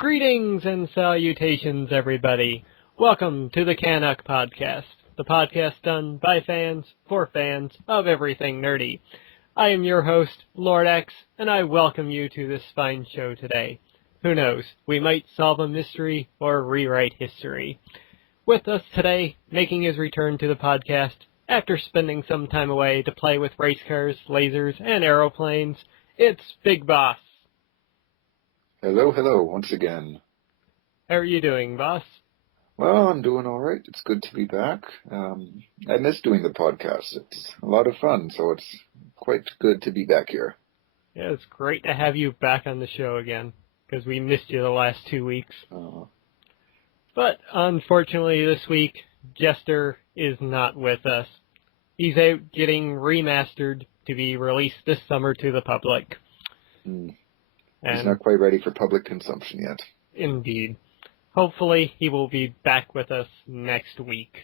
Greetings and salutations, everybody. Welcome to the CanUK podcast, the podcast done by fans for fans of everything nerdy. I am your host, Lord X, and I welcome you to this fine show today. Who knows, we might solve a mystery or rewrite history. With us today, making his return to the podcast, after spending some time away to play with race cars, lasers, and aeroplanes, it's Big Boss. Hello, once again. How are you doing, boss? Well, I'm doing all right. It's good to be back. I miss doing the podcast. It's a lot of fun, so it's quite good to be back here. Yeah, it's great to have you back on the show again, because we missed you the last 2 weeks. But unfortunately this week, Jester is not with us. He's out getting remastered to be released this summer to the public. He's not quite ready for public consumption yet. Indeed. Hopefully he will be back with us next week.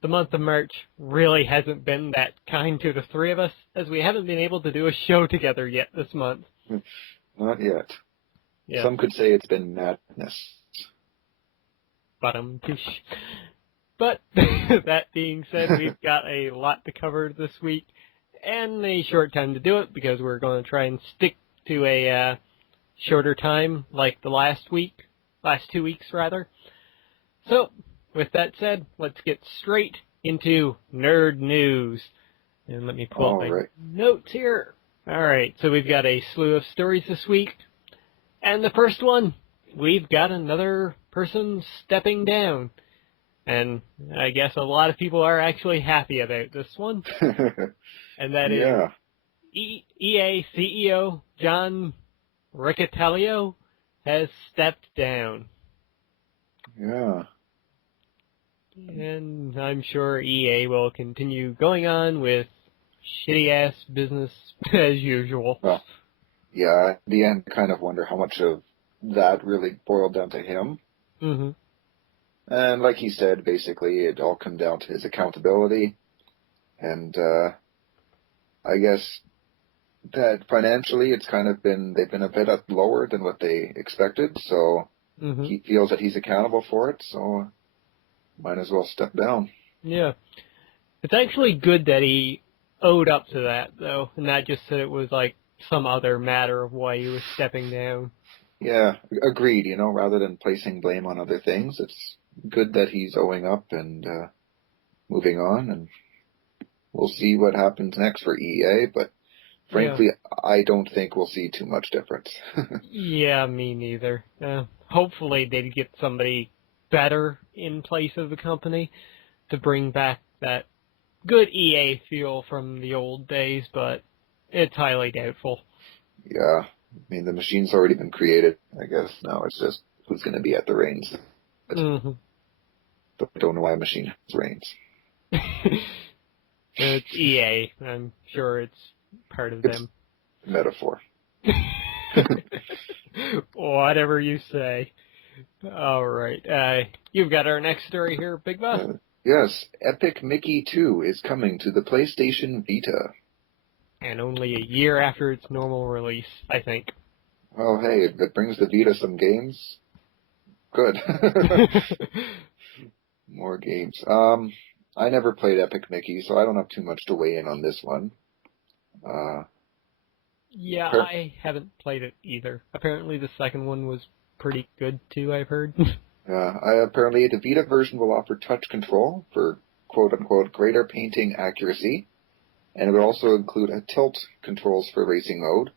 The month of March really hasn't been that kind to the three of us, as we haven't been able to do a show together yet this month. Not yet. Yeah. Some could say it's been madness. But that being said, we've got a lot to cover this week, and a short time to do it, because we're going to try and stick to a shorter time like the last 2 weeks rather. So, with that said, let's get straight into nerd news. And let me pull up my notes here. Alright, so we've got a slew of stories this week. And the first one, we've got another person stepping down. And I guess a lot of people are actually happy about this one. And that is EA CEO John Riccitiello has stepped down. Yeah. And I'm sure EA will continue going on with shitty-ass business as usual. Well, yeah, at the end, I kind of wonder how much of that really boiled down to him. Mm-hmm. And like he said, basically, it all come down to his accountability. And I guess that financially they've been a bit lower than what they expected, so he feels that he's accountable for it, so might as well step down. Yeah. It's actually good that he owed up to that, though, and not just that it was like some other matter of why he was stepping down. Yeah, agreed, rather than placing blame on other things, it's good that he's owing up and moving on, and we'll see what happens next for EA, but frankly, I don't think we'll see too much difference. Yeah, me neither. Hopefully they'd get somebody better in place of the company to bring back that good EA feel from the old days, but it's highly doubtful. Yeah, I mean, the machine's already been created, I guess. Now it's just who's going to be at the reins. But I don't know why a machine has reins. It's EA. I'm sure it's part of them. Metaphor. Whatever you say. All right. You've got our next story here, Big Boss. Yes, Epic Mickey 2 is coming to the PlayStation Vita. And only a year after its normal release, I think. Oh, hey, if it brings the Vita some games, good. More games. I never played Epic Mickey, so I don't have too much to weigh in on this one. I haven't played it either. Apparently the second one was pretty good too, I've heard. Apparently the Vita version will offer touch control for quote-unquote greater painting accuracy, and it will also include a tilt controls for racing mode.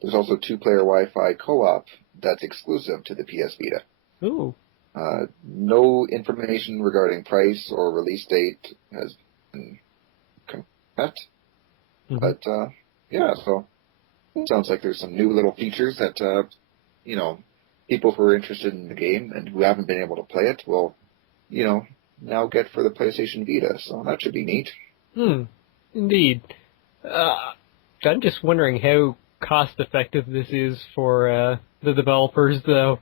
There's also 2-player Wi-Fi co-op that's exclusive to the PS Vita. Ooh. No information regarding price or release date has been confirmed. But, so it sounds like there's some new little features that, people who are interested in the game and who haven't been able to play it will, now get for the PlayStation Vita. So that should be neat. Indeed. I'm just wondering how cost-effective this is for the developers, though.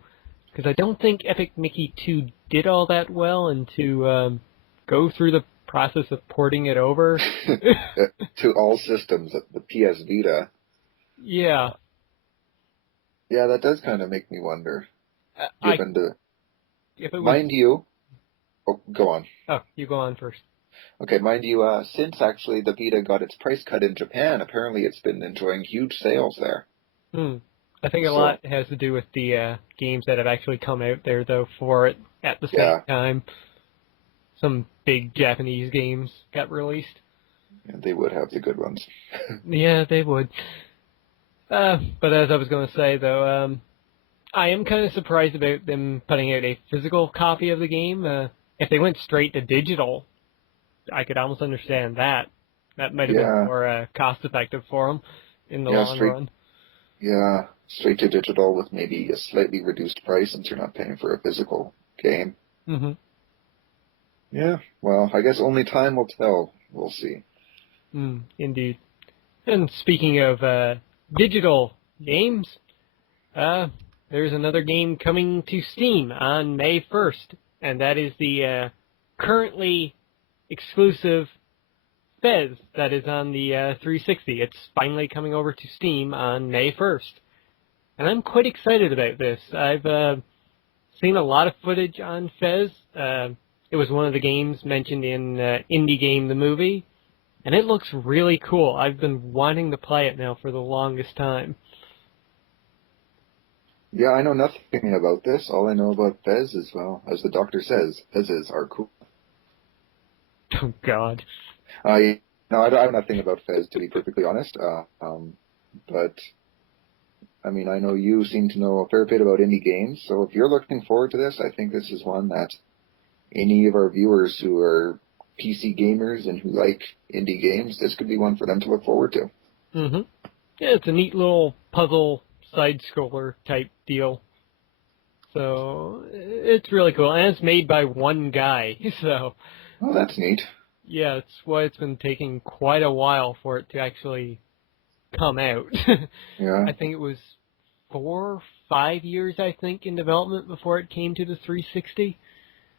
Because I don't think Epic Mickey 2 did all that well, and to go through the process of porting it over to all systems, the PS Vita. Yeah. Yeah, that does kind of make me wonder. Given if it was, mind you, oh, go on. Oh, you go on first. Okay, mind you, since actually the Vita got its price cut in Japan, apparently it's been enjoying huge sales there. I think a lot has to do with the games that have actually come out there, though, for it at the same time. Some big Japanese games got released. Yeah, they would have the good ones. Yeah, they would. But as I was going to say, though, I am kind of surprised about them putting out a physical copy of the game. If they went straight to digital, I could almost understand that. That might have been more cost-effective for them in the long run. Yeah, straight to digital with maybe a slightly reduced price since you're not paying for a physical game. Mm-hmm. Yeah, well, I guess only time will tell. We'll see. Indeed. And speaking of digital games, there's another game coming to Steam on May 1st, and that is the currently exclusive Fez that is on the 360. It's finally coming over to Steam on May 1st. And I'm quite excited about this. I've seen a lot of footage on Fez. It was one of the games mentioned in Indie Game the Movie, and it looks really cool. I've been wanting to play it now for the longest time. Yeah, I know nothing about this. All I know about Fez is, well, as the doctor says, Fezes are cool. Oh, God. No, I have nothing about Fez, to be perfectly honest. But, I mean, I know you seem to know a fair bit about indie games, so if you're looking forward to this, I think this is one that any of our viewers who are PC gamers and who like indie games, this could be one for them to look forward to. Mm-hmm. Yeah, it's a neat little puzzle side-scroller type deal. So, it's really cool. And it's made by one guy, so... Oh, that's neat. Yeah, it's why it's been taking quite a while for it to actually come out. Yeah. I think it was 4 or 5 years, I think, in development before it came to the 360.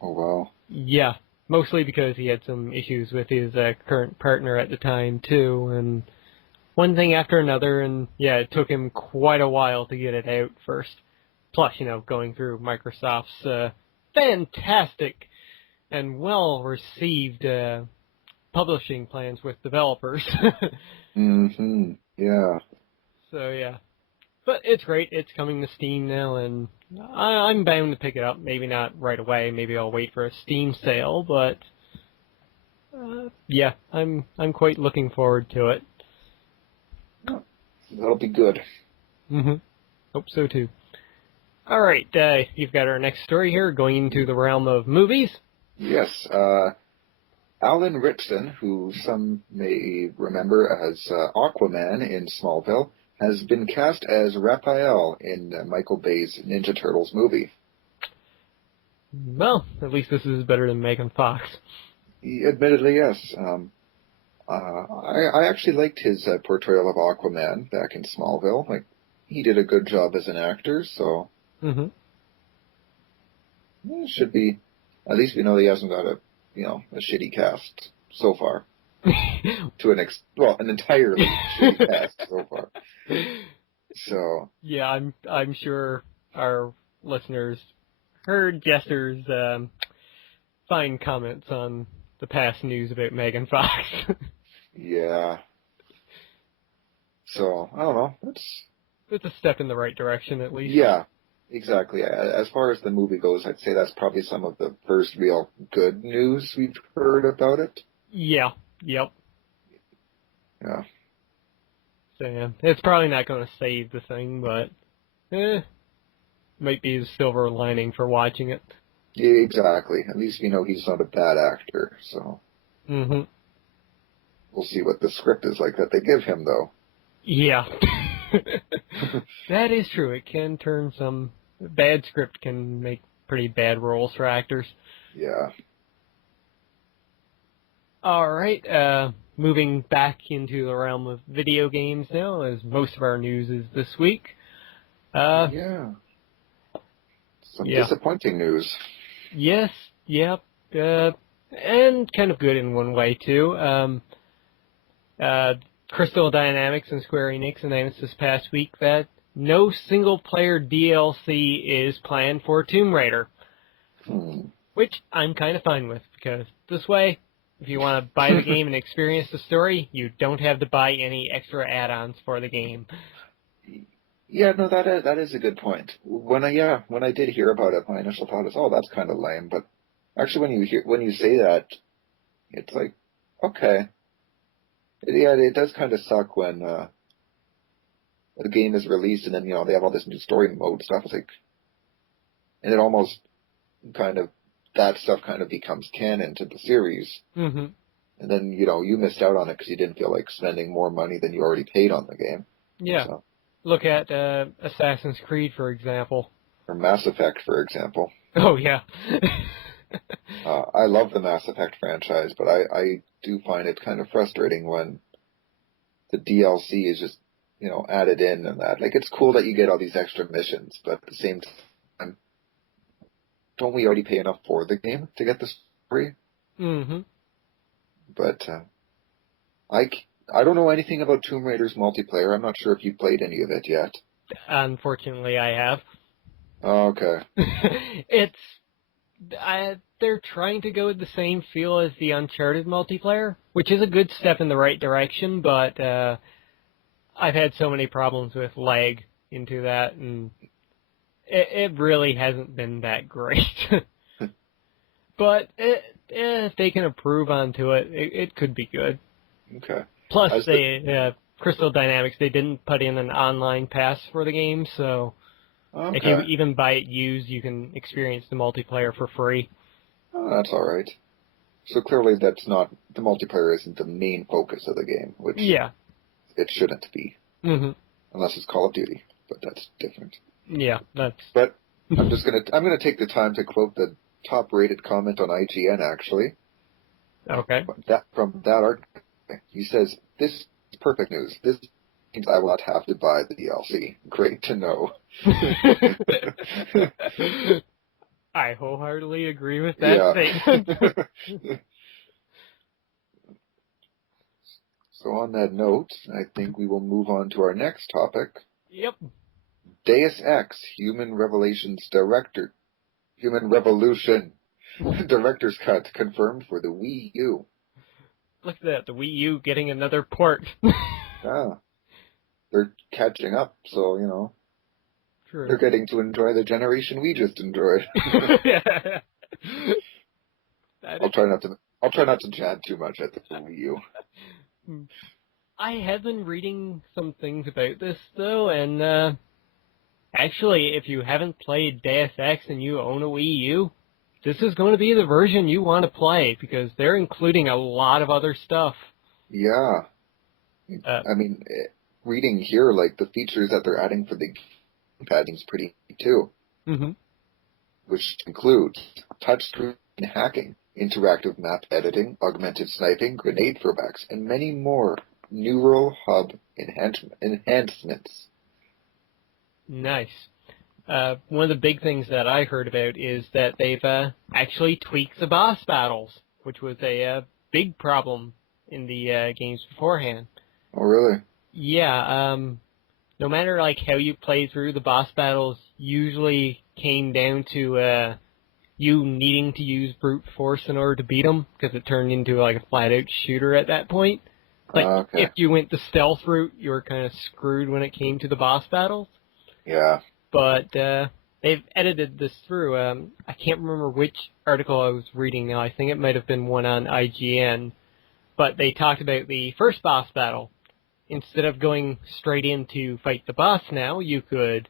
Oh, wow. Yeah, mostly because he had some issues with his current partner at the time, too, and one thing after another, and yeah, it took him quite a while to get it out first. Plus, going through Microsoft's fantastic and well-received publishing plans with developers. Mm-hmm. Yeah. So, yeah. But it's great. It's coming to Steam now, and I'm bound to pick it up. Maybe not right away. Maybe I'll wait for a Steam sale, but yeah, I'm quite looking forward to it. That'll be good. Mm-hmm. Hope so, too. All right, you've got our next story here, going into the realm of movies. Yes, Alan Ritchson, who some may remember as Aquaman in Smallville, has been cast as Raphael in Michael Bay's Ninja Turtles movie. Well, at least this is better than Megan Fox. Admittedly, yes. I actually liked his portrayal of Aquaman back in Smallville. Like, he did a good job as an actor, so... Mm-hmm. It should be... At least we know he hasn't got a shitty cast so far. An entirely shitty cast so far. So yeah, I'm sure our listeners heard Jester's fine comments on the past news about Megan Fox. Yeah. So I don't know. It's a step in the right direction, at least. Yeah. Exactly. As far as the movie goes, I'd say that's probably some of the first real good news we've heard about it. Yeah. Yep. Yeah. So, yeah, it's probably not going to save the thing, but might be the silver lining for watching it. Yeah, exactly. At least we know he's not a bad actor, so. Mm-hmm. We'll see what the script is like that they give him, though. Yeah. That is true. It can turn some... Bad script can make pretty bad roles for actors. Yeah. All right. Moving back into the realm of video games now, as most of our news is this week. Yeah. Some disappointing news. Yes. Yep. And kind of good in one way, too. Crystal Dynamics and Square Enix announced this past week that no single-player DLC is planned for Tomb Raider. Which I'm kind of fine with, because this way, if you want to buy the game and experience the story, you don't have to buy any extra add-ons for the game. Yeah, no, that is a good point. When I did hear about it, my initial thought is, oh, that's kind of lame. But actually, when you say that, it's like, okay, it does kind of suck when the game is released and then they have all this new story mode stuff. It's like, and it almost kind of that stuff kind of becomes canon to the series. Mm-hmm. And then you missed out on it because you didn't feel like spending more money than you already paid on the game. Yeah. So. Look at Assassin's Creed, for example. Or Mass Effect, for example. Oh, yeah. I love the Mass Effect franchise, but I do find it kind of frustrating when the DLC is just, added in and that. Like, it's cool that you get all these extra missions, but at the same time, don't we already pay enough for the game to get the story? Mm-hmm. But I don't know anything about Tomb Raider's multiplayer. I'm not sure if you've played any of it yet. Unfortunately, I have. Oh, okay. They're trying to go with the same feel as the Uncharted multiplayer, which is a good step in the right direction, but I've had so many problems with lag into that, and it really hasn't been that great. But if they can improve onto it, it could be good. Okay. Plus, Crystal Dynamics, they didn't put in an online pass for the game, so if you even buy it used, you can experience the multiplayer for free. Oh, that's all right. So clearly the multiplayer isn't the main focus of the game, which it shouldn't be. Mm-hmm. Unless it's Call of Duty, but that's different. Yeah, that's... But I'm gonna take the time to quote the top-rated comment on IGN, actually. Okay. From that article. He says, "This is perfect news. This means I will not have to buy the DLC. Great to know." I wholeheartedly agree with that statement. So on that note, I think we will move on to our next topic. Yep. Deus Ex, Human Revolution Director's Cut confirmed for the Wii U. Look at that, the Wii U getting another port. Yeah. They're catching up, so, True. They're getting to enjoy the generation we just enjoyed. I'll try not to jab too much at the Wii U. I have been reading some things about this, though, and actually, if you haven't played Deus Ex and you own a Wii U, this is going to be the version you want to play, because they're including a lot of other stuff. Yeah. Reading here, like, the features that they're adding for the gamepad is pretty neat, too. Mm-hmm. Which includes touchscreen hacking, interactive map editing, augmented sniping, grenade throwbacks, and many more neural hub enhancements. Nice. One of the big things that I heard about is that they've actually tweaked the boss battles, which was a big problem in the games beforehand. Oh, really? Yeah. No matter how you play through, the boss battles usually came down to you needing to use brute force in order to beat them, because it turned into a flat-out shooter at that point. If you went the stealth route, you were kind of screwed when it came to the boss battles. Yeah. But they've edited this through. I can't remember which article I was reading now. I think it might have been one on IGN. But they talked about the first boss battle. Instead of going straight in to fight the boss now, you could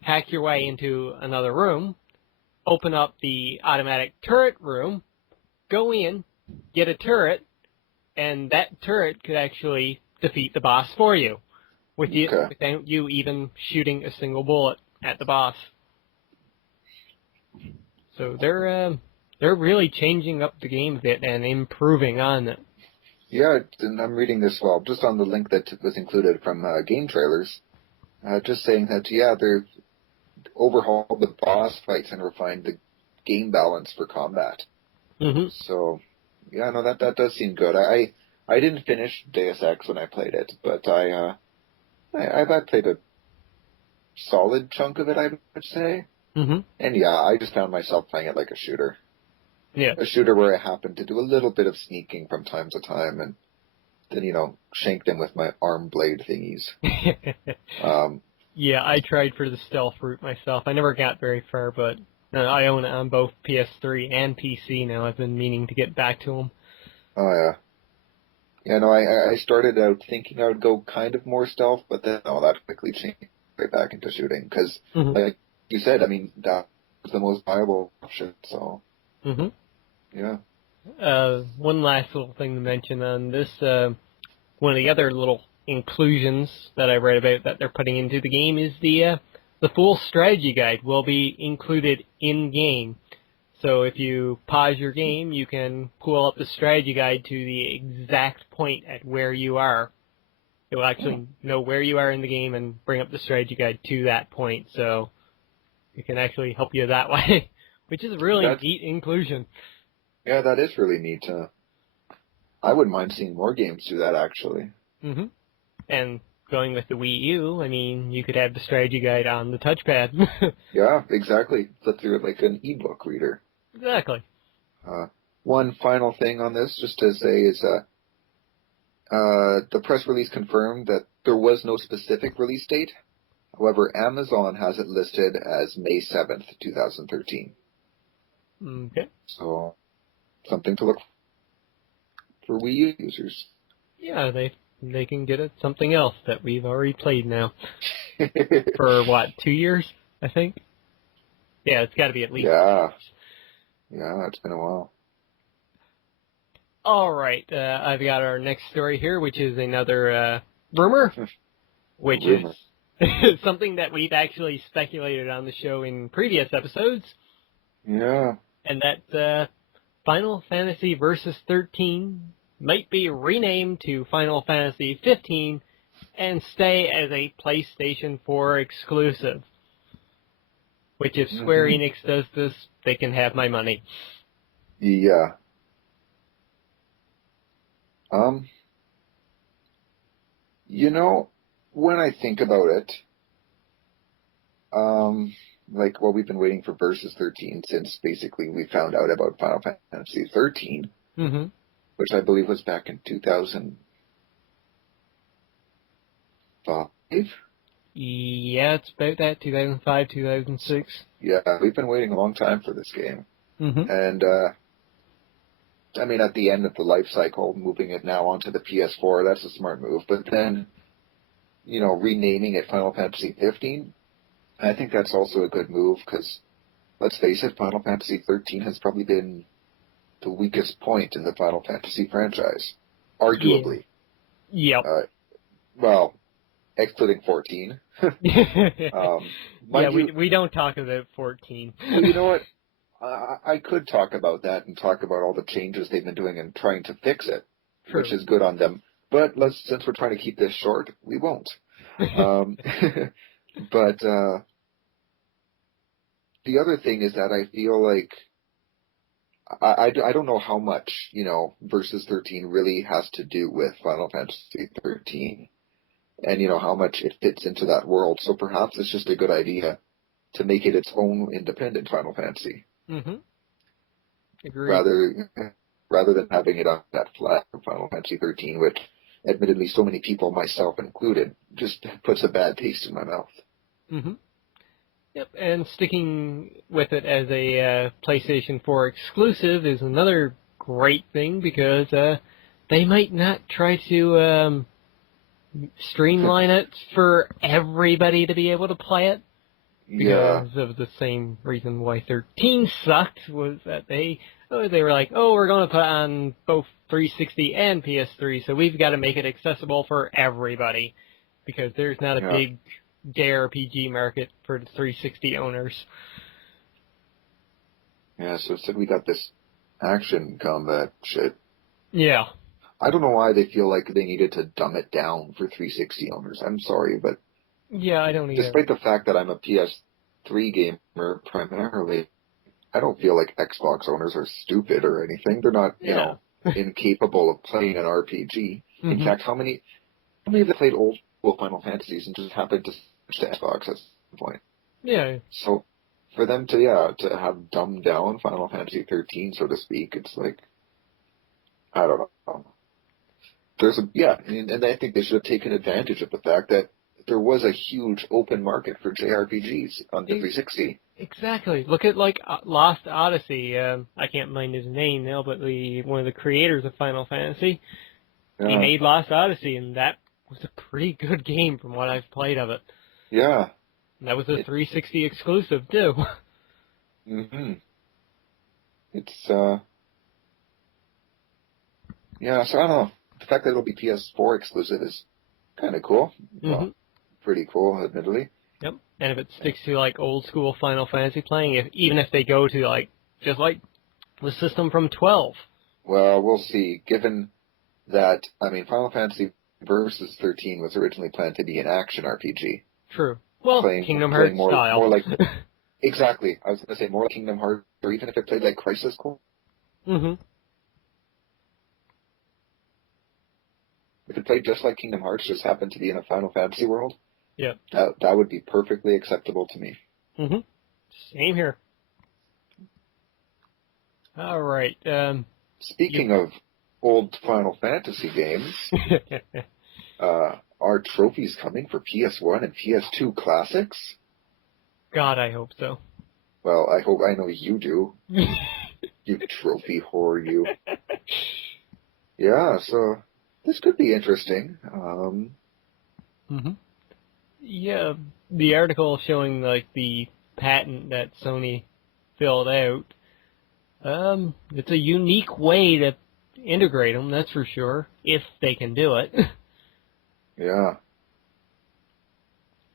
hack your way into another room, open up the automatic turret room, go in, get a turret, and that turret could actually defeat the boss for you, without you even shooting a single bullet at the boss. So they're really changing up the game a bit and improving on it. Yeah, and I'm reading this just on the link that was included from Game Trailers, just saying that they've overhauled the boss fights and refined the game balance for combat. Mm-hmm. So, that does seem good. I didn't finish Deus Ex when I played it, but I played solid chunk of it, I would say. Mm-hmm. And yeah, I just found myself playing it like a shooter. Yeah. A shooter where I happened to do a little bit of sneaking from time to time and then, shank them with my arm blade thingies. Yeah, I tried for the stealth route myself. I never got very far, but I own it on both PS3 and PC now. I've been meaning to get back to them. Oh, yeah. Yeah, no, I started out thinking I would go kind of more stealth, but then that quickly changed right back into shooting. Because, like you said, I mean, that was the most viable option, so. Mm-hmm. Yeah. One last little thing to mention on this, one of the other little inclusions that I read about that they're putting into the game is the full strategy guide will be included in-game. So if you pause your game, you can pull up the strategy guide to the exact point at where you are. It will actually know where you are in the game and bring up the strategy guide to that point, so it can actually help you that way, which is a really neat inclusion. Yeah, that is really neat. I wouldn't mind seeing more games do that, actually. Mm-hmm. And going with the Wii U, I mean, you could have the strategy guide on the touchpad. Yeah, exactly. Flip through it like an ebook reader. Exactly. One final thing on this, just to say, is the press release confirmed that there was no specific release date. However, Amazon has it listed as May 7th, 2013. Okay. So, something to look for Wii U users. Yeah, they can get it something else that we've already played now. For, 2 years, I think? Yeah, it's got to be at least 2 years. Yeah, it's been a while. All right, I've got our next story here, which is another rumor, which is something that we've actually speculated on the show in previous episodes. Yeah. And that Final Fantasy Versus XIII might be renamed to Final Fantasy XV and stay as a PlayStation 4 exclusive. Which, if Square Enix does this, they can have my money. Yeah. When I think about it, we've been waiting for Versus 13 since basically we found out about Final Fantasy 13, which I believe was back in 2005. Yeah, it's about that, 2005, 2006. Yeah, we've been waiting a long time for this game. And, I mean, at the end of the life cycle, moving it now onto the PS4, that's a smart move. But then, renaming it Final Fantasy 15, I think that's also a good move because, let's face it, Final Fantasy 13 has probably been the weakest point in the Final Fantasy franchise, arguably. Yeah. Yep. Well, excluding 14. We don't talk about 14. You know what? I could talk about that and talk about all the changes they've been doing and trying to fix it, which is good on them. But since we're trying to keep this short, we won't. But the other thing is that I feel like I don't know how much, Versus 13 really has to do with Final Fantasy 13 and, how much it fits into that world. So perhaps it's just a good idea to make it its own independent Final Fantasy. Agreed. Rather than having it on that flag of Final Fantasy 13, which admittedly so many people, myself included, just puts a bad taste in my mouth. Yep, and sticking with it as a PlayStation 4 exclusive is another great thing because they might not try to streamline it for everybody to be able to play it. Because of the same reason why 13 sucked, was that they were like, we're going to put on both 360 and PS3, so we've got to make it accessible for everybody, because there's not a big JRPG market for the 360 owners. Yeah, so instead we got this action combat shit. Yeah. I don't know why they feel like they needed to dumb it down for 360 owners. I'm sorry, but... Yeah, I don't either. Despite the fact that I'm a PS3 gamer primarily, I don't feel like Xbox owners are stupid or anything. They're not, incapable of playing an RPG. In fact, how many have they played old Final Fantasies and just happened to switch to Xboxes? point. Yeah. So for them to have dumbed down Final Fantasy 13, so to speak, it's like, I don't know. And I think they should have taken advantage of the fact that there was a huge open market for JRPGs on the 360. Exactly. Look at like Lost Odyssey. I can't mind his name now, but one of the creators of Final Fantasy. Yeah. He made Lost Odyssey, and that was a pretty good game from what I've played of it. Yeah. And that was a 360 exclusive too. Mm-hmm. It's so I don't know. The fact that it'll be PS4 exclusive is kind of cool. Well, pretty cool, admittedly. Yep. And if it sticks to like old school Final Fantasy playing, even if they go to like just like the system from 12. Well, we'll see. Given that, Final Fantasy Versus 13 was originally planned to be an action RPG. True. Well, Kingdom Hearts style. More like exactly. I was going to say more like Kingdom Hearts, or even if it played like Crisis Core. Mm-hmm. If it played just like Kingdom Hearts, just happened to be in a Final Fantasy world, yeah, that would be perfectly acceptable to me. Mm-hmm. Same here. All right. Speaking of old Final Fantasy games, are trophies coming for PS1 and PS2 Classics? God, I hope so. Well, I know you do. You trophy whore, you. Yeah, so this could be interesting. Yeah, the article showing like the patent that Sony filled out. It's a unique way to integrate them, that's for sure, if they can do it. Yeah.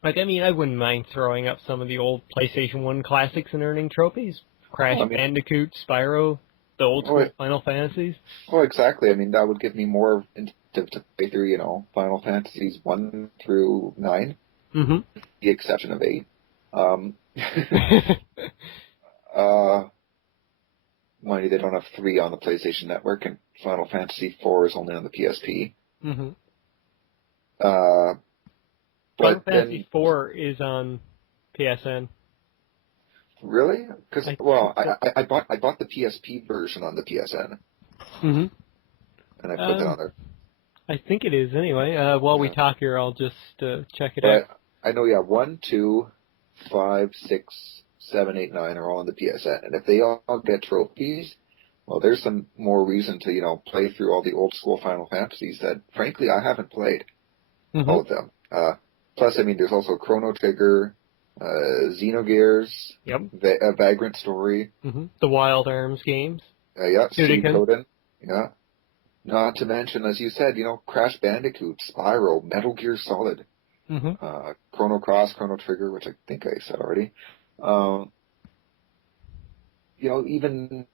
Like, I wouldn't mind throwing up some of the old PlayStation 1 classics and earning trophies. Crash Bandicoot, Spyro, the old school Final Fantasies. Oh, exactly. That would give me more incentive to play through, Final Fantasies 1 through 9. Mm-hmm. The exception of 8. Mind you, they don't have 3 on the PlayStation Network, and Final Fantasy 4 is only on the PSP. Mm-hmm. But Final Fantasy 4 is on PSN. Really? Because I bought the PSP version on the PSN. Mm-hmm. And I put that on there. I think it is anyway. While we talk here, I'll just check it out. I know, 1, 2, 5, 6, 7, 8, 9 are all on the PSN. And if they all get trophies, well, there's some more reason to, play through all the old school Final Fantasies that, frankly, I haven't played. All of them. Plus, there's also Chrono Trigger, Xenogears, Vagrant Story. Mm-hmm. The Wild Arms games. Suikoden. Yeah. Not to mention, as you said, Crash Bandicoot, Spyro, Metal Gear Solid, Chrono Cross, Chrono Trigger, which I think I said already. Even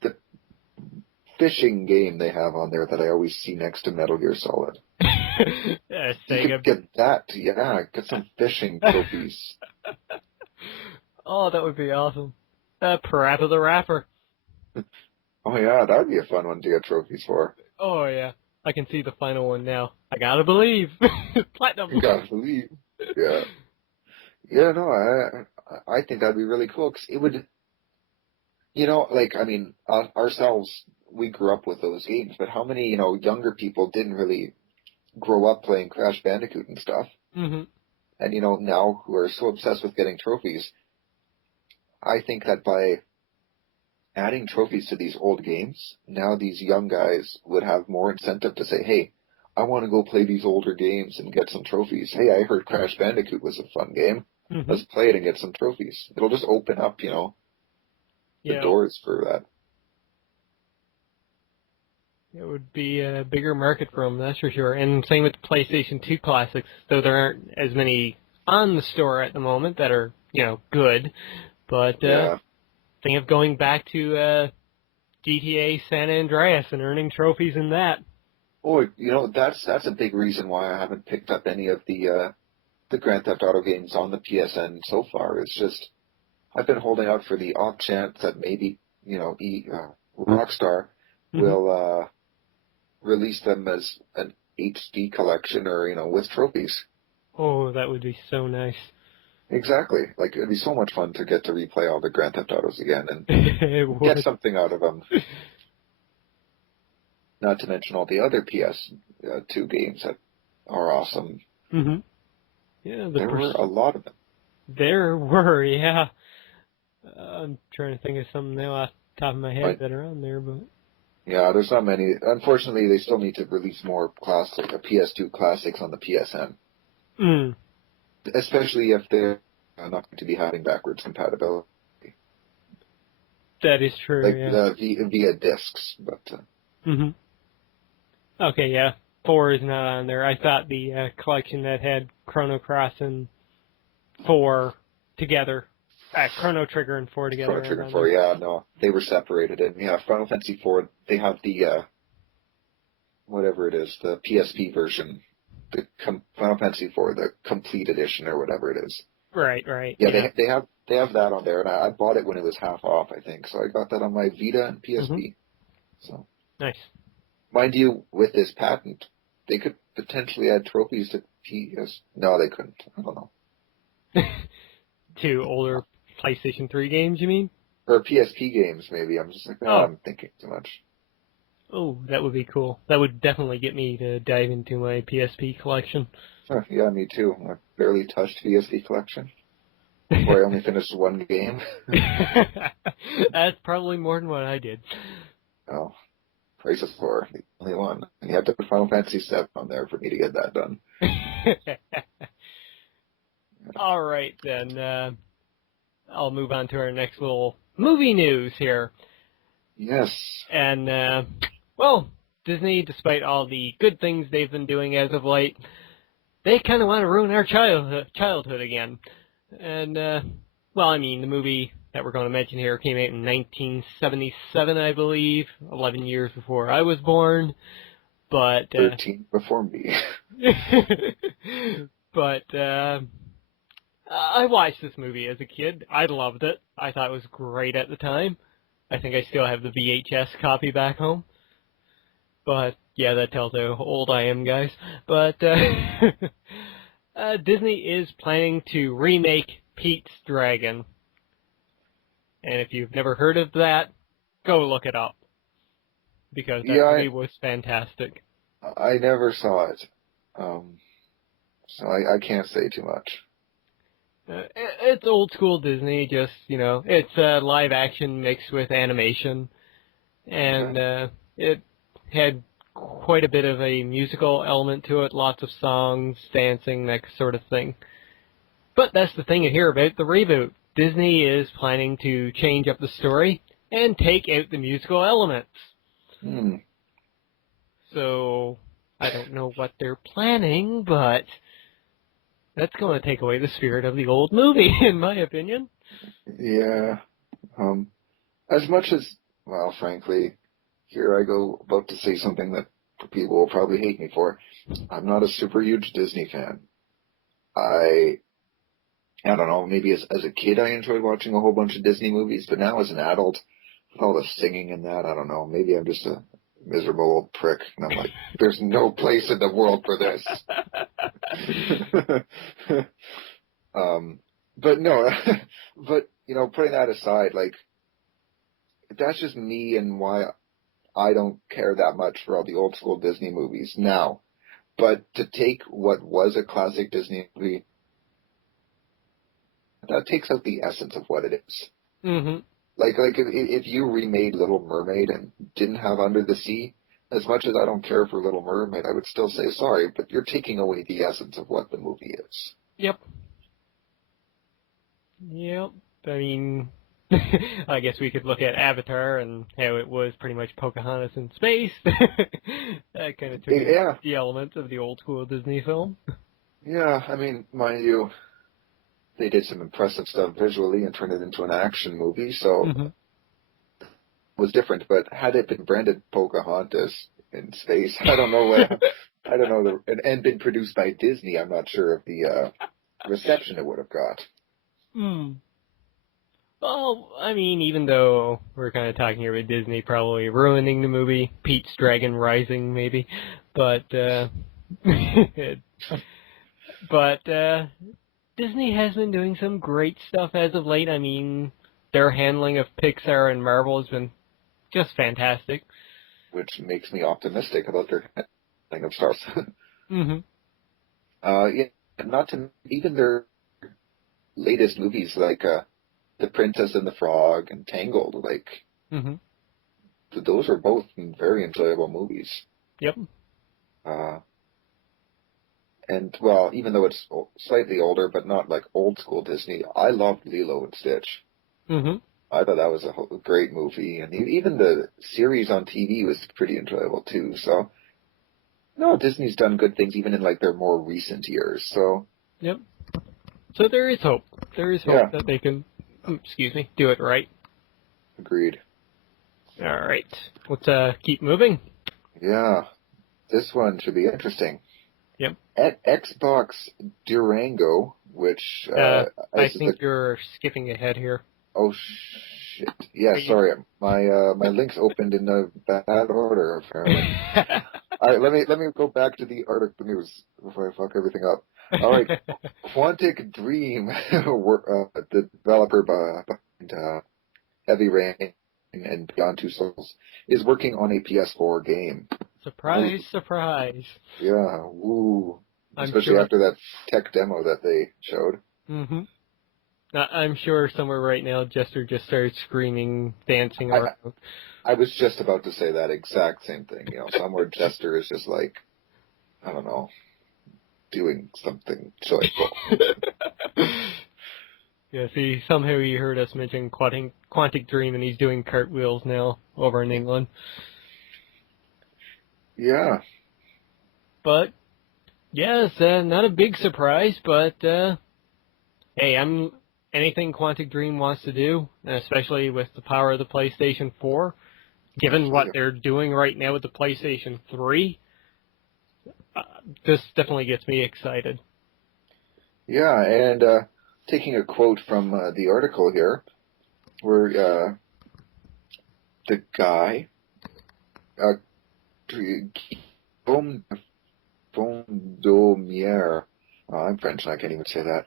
the fishing game they have on there that I always see next to Metal Gear Solid. You could get that, get some fishing trophies. Oh, that would be awesome. Parappa the Rapper. Oh yeah, that would be a fun one to get trophies for. Oh yeah, I can see the final one now. I gotta believe. Platinum. You gotta believe. Yeah. Yeah, no, I think that'd be really cool, because it would, ourselves, we grew up with those games, but how many, younger people didn't really grow up playing Crash Bandicoot and stuff? Mm-hmm. And, now who are so obsessed with getting trophies, I think that by adding trophies to these old games, now these young guys would have more incentive to say, hey, I want to go play these older games and get some trophies. Hey, I heard Crash Bandicoot was a fun game. Mm-hmm. Let's play it and get some trophies. It'll just open up, the doors for that. It would be a bigger market for them, that's for sure. And same with the PlayStation 2 Classics, though there aren't as many on the store at the moment that are, good. But think of going back to GTA San Andreas and earning trophies in that. Oh, that's a big reason why I haven't picked up any of the Grand Theft Auto games on the PSN so far. It's just I've been holding out for the off chance that maybe Rockstar will release them as an HD collection or with trophies. Oh, that would be so nice. Exactly. Like, it'd be so much fun to get to replay all the Grand Theft Autos again and It get would. something out of them. Not to mention all the other PS2 games that are awesome. Mm-hmm. Yeah, There were a lot of them. There were, yeah. I'm trying to think of some now off the top of my head that are on there, but... Yeah, there's not many. Unfortunately, they still need to release more classic, PS2 classics on the PSN. Mm. Especially if they're not going to be having backwards compatibility. That is true, Like, yeah. via discs, but... Mm-hmm. Okay, yeah. 4 is not on there. I thought the collection that had Chrono Cross and 4 together, Chrono Trigger and 4 together. Chrono Trigger 4, yeah, no. They were separated. And, yeah, Final Fantasy 4, they have the, whatever it is, the PSP version. Final Fantasy 4, the complete edition or whatever it is. Right, right. Yeah, yeah. They have that on there, and I bought it when it was half off, I think. So I got that on my Vita and PSP. Mm-hmm. So nice. Mind you, with this patent, they could potentially add trophies to PS. No, they couldn't. I don't know. To older PlayStation 3 games, you mean? Or PSP games, maybe. I'm just like, I'm thinking too much. Oh, that would be cool. That would definitely get me to dive into my PSP collection. Yeah, me too. I barely touched PSP collection. Or I only finished one game. That's probably more than what I did. Oh. Crisis 4, the only one. And you have to put Final Fantasy VII on there for me to get that done. All right, then. I'll move on to our next little movie news here. Yes. And, well, Disney, despite all the good things they've been doing as of late, they kind of want to ruin our childhood again. And, well, I mean, the movie that we're going to mention here came out in 1977, I believe, 11 years before I was born. But 13 before me. But I watched this movie as a kid. I loved it. I thought it was great at the time. I think I still have the VHS copy back home. But yeah, that tells how old I am, guys. But Disney is planning to remake Pete's Dragon. And if you've never heard of that, go look it up. Because that movie was fantastic. I never saw it. So I can't say too much. It's old school Disney, just, it's live action mixed with animation. And it had quite a bit of a musical element to it, lots of songs, dancing, that sort of thing. But that's the thing here about the reboot. Disney is planning to change up the story and take out the musical elements. So, I don't know what they're planning, but that's going to take away the spirit of the old movie, in my opinion. Yeah. As much as, well, frankly, here I go about to say something that people will probably hate me for. I'm not a super huge Disney fan. I don't know, maybe as a kid I enjoyed watching a whole bunch of Disney movies, but now as an adult, with all the singing and that, I don't know, maybe I'm just a miserable old prick, and I'm like, there's no place in the world for this. But no, but, putting that aside, like, that's just me and why I don't care that much for all the old school Disney movies now. But to take what was a classic Disney movie, that takes out the essence of what it is. Mm-hmm. Like if you remade Little Mermaid and didn't have Under the Sea, as much as I don't care for Little Mermaid, I would still say sorry, but you're taking away the essence of what the movie is. Yep. I mean, I guess we could look at Avatar and how it was pretty much Pocahontas in space. That kind of took the elements of the old school Disney film. Yeah, I mean, mind you, they did some impressive stuff visually and turned it into an action movie, so it was different. But had it been branded Pocahontas in space, I don't know, and been produced by Disney, I'm not sure of the reception it would have got. Well, I mean, even though we're kind of talking here about Disney probably ruining the movie, Pete's Dragon Rising, maybe, but Disney has been doing some great stuff as of late. I mean, their handling of Pixar and Marvel has been just fantastic. Which makes me optimistic about their thing of Star Wars. Mm-hmm. Yeah, not to even their latest movies like The Princess and the Frog and Tangled. Like, Mm-hmm. those are both very enjoyable movies. Yep. And, well, even though it's slightly older, but not like old school Disney, I loved Lilo and Stitch. Mm-hmm. I thought that was a great movie. And even the series on TV was pretty enjoyable, too. So, no, Disney's done good things even in, like, their more recent years. So, Yep. So there is hope. There is hope that they can, do it right. Agreed. All right. Let's keep moving. Yeah. This one should be interesting. Yep. At Xbox Durango, which I think you're skipping ahead here. Oh shit! Yeah, sorry. My links opened in a bad order apparently. All right, let me go back to the article news before I fuck everything up. All right, Quantic Dream, the developer behind Heavy Rain and Beyond Two Souls, is working on a PS4 game. Surprise, surprise. Yeah, woo. Especially sure. after that tech demo that they showed. Mm-hmm. I'm sure somewhere right now Jester just started screaming, dancing around. I was just about to say that exact same thing. Somewhere Jester is just like, I don't know, doing something joyful. Yeah, see, somehow he heard us mention Quantic Dream, and he's doing cartwheels now over in England. Yeah. But, yes, not a big surprise, but, hey, anything Quantic Dream wants to do, especially with the power of the PlayStation 4, given what they're doing right now with the PlayStation 3, this definitely gets me excited. Yeah, and taking a quote from the article here, where the guy, Bondomier, I'm French and I can't even say that.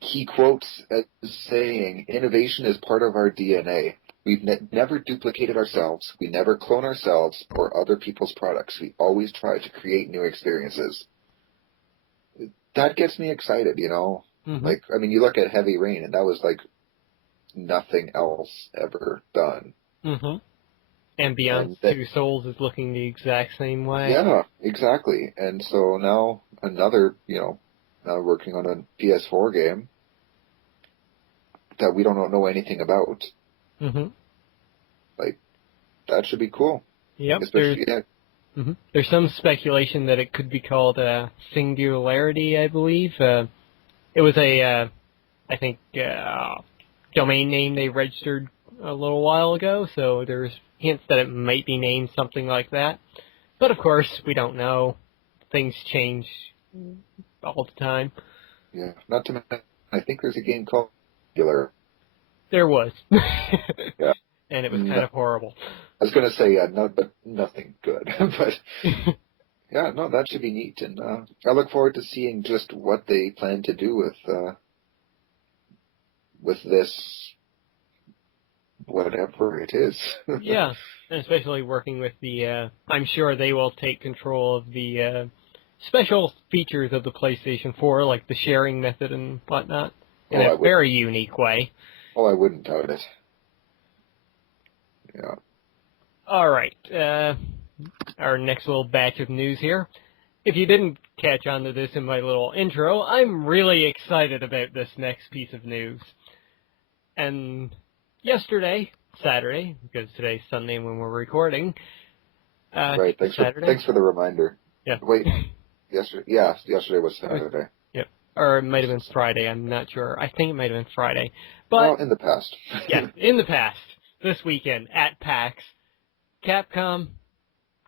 He quotes as saying, "Innovation is part of our DNA. We've never duplicated ourselves. We never clone ourselves or other people's products. We always try to create new experiences." That gets me excited, Mm-hmm. Like, I mean, you look at Heavy Rain, and that was like nothing else ever done. Mm-hmm. And Beyond Two Souls is looking the exact same way. Yeah, exactly. And so now another, now working on a PS4 game that we don't know anything about. Mm-hmm. Like, that should be cool. Yep. Especially, There's some speculation that it could be called Singularity, I believe. It was I think, domain name they registered a little while ago, so there's hints that it might be named something like that. But of course, we don't know. Things change all the time. Yeah, not to mention, I think there's a game called Singular. There was. Yeah. And it was kind of horrible. I was going to say, but nothing good. But, yeah, no, that should be neat. And I look forward to seeing just what they plan to do with this, whatever it is. Yeah, and especially working with the, I'm sure they will take control of the special features of the PlayStation 4, like the sharing method and whatnot, in a very unique way. Oh, I wouldn't doubt it. Yeah. All right, our next little batch of news here. If you didn't catch on to this in my little intro, I'm really excited about this next piece of news. And yesterday, Saturday, because today's Sunday when we're recording. Right, thanks for the reminder. Yeah. Wait, yesterday was Saturday. Yep. Or it might have been Friday, I'm not sure. I think it might have been Friday. But, well, in the past. Yeah, in the past, this weekend at PAX, Capcom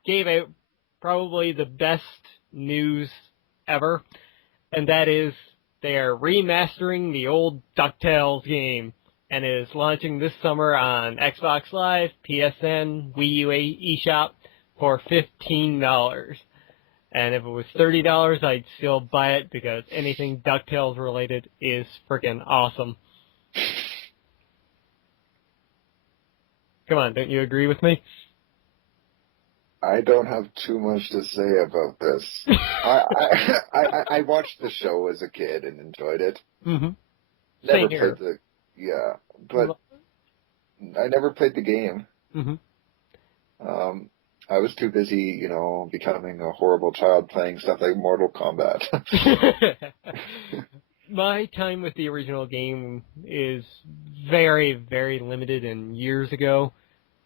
gave out probably the best news ever, and that is they are remastering the old DuckTales game, and it is launching this summer on Xbox Live, PSN, Wii U eShop for $15. And if it was $30, I'd still buy it because anything DuckTales related is freaking awesome. Come on, don't you agree with me? I don't have too much to say about this. I watched the show as a kid and enjoyed it. Mm-hmm. Never Same here. played but I never played the game. Mm-hmm. I was too busy, becoming a horrible child playing stuff like Mortal Kombat. My time with the original game is very, very limited and years ago.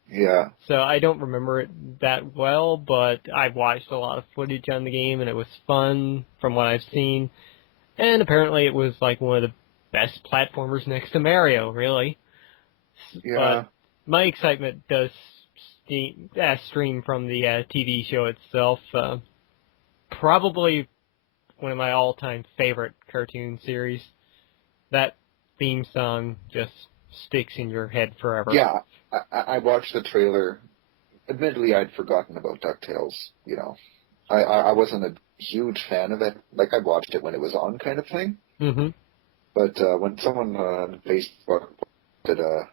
Yeah. So I don't remember it that well, but I've watched a lot of footage on the game, and it was fun from what I've seen. And apparently it was like one of the best platformers next to Mario, really. Yeah. But my excitement does stream from the TV show itself. Probably one of my all-time favorite cartoon series. That theme song just sticks in your head forever. Yeah, I watched the trailer. Admittedly, I'd forgotten about DuckTales, I wasn't a huge fan of it. Like, I watched it when it was on kind of thing. Mm-hmm. But when someone on Facebook did a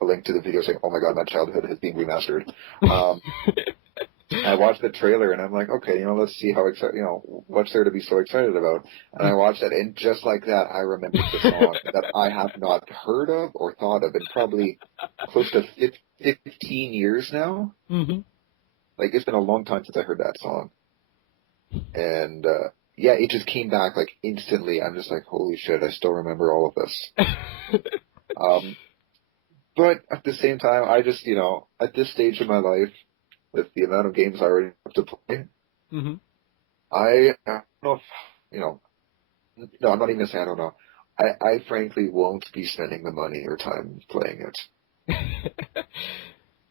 link to the video saying, "Oh my God, my childhood has been remastered," I watched the trailer and I'm like, okay, let's see how excited, what's there to be so excited about? And I watched it, and just like that, I remembered the song that I have not heard of or thought of in probably close to 15 years now. Mm-hmm. Like, it's been a long time since I heard that song. And, yeah, it just came back, like, instantly. I'm just like, holy shit, I still remember all of this. But at the same time, I just, at this stage of my life, with the amount of games I already have to play, Mm-hmm. I don't know if, no, I'm not even going to say I don't know. I frankly won't be spending the money or time playing it.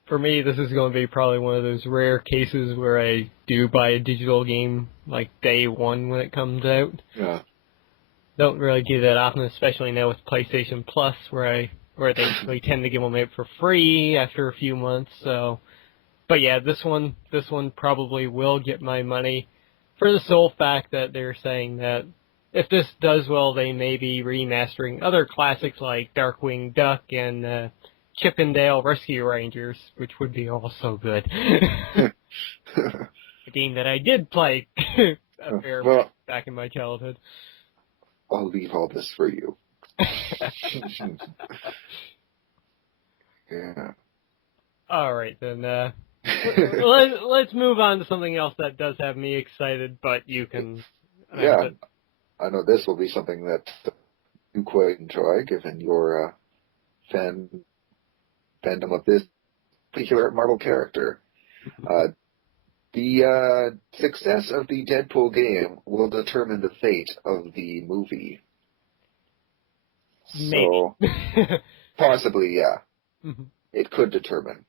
For me, this is going to be probably one of those rare cases where I do buy a digital game like day one when it comes out. Yeah. Don't really do that often, especially now with PlayStation Plus, where they actually tend to give them out for free after a few months. So, but yeah, this one probably will get my money for the sole fact that they're saying that if this does well, they may be remastering other classics like Darkwing Duck and Chip and Dale Rescue Rangers, which would be also good. A game that I did play a fair bit back in my childhood. I'll leave all this for you. Yeah. All right, then. Let's move on to something else that does have me excited, but you can... Yeah, I know this will be something that you quite enjoy, given your fandom of this particular Marvel character. The success of the Deadpool game will determine the fate of the movie. Maybe. So, possibly, yeah. Mm-hmm. It could determine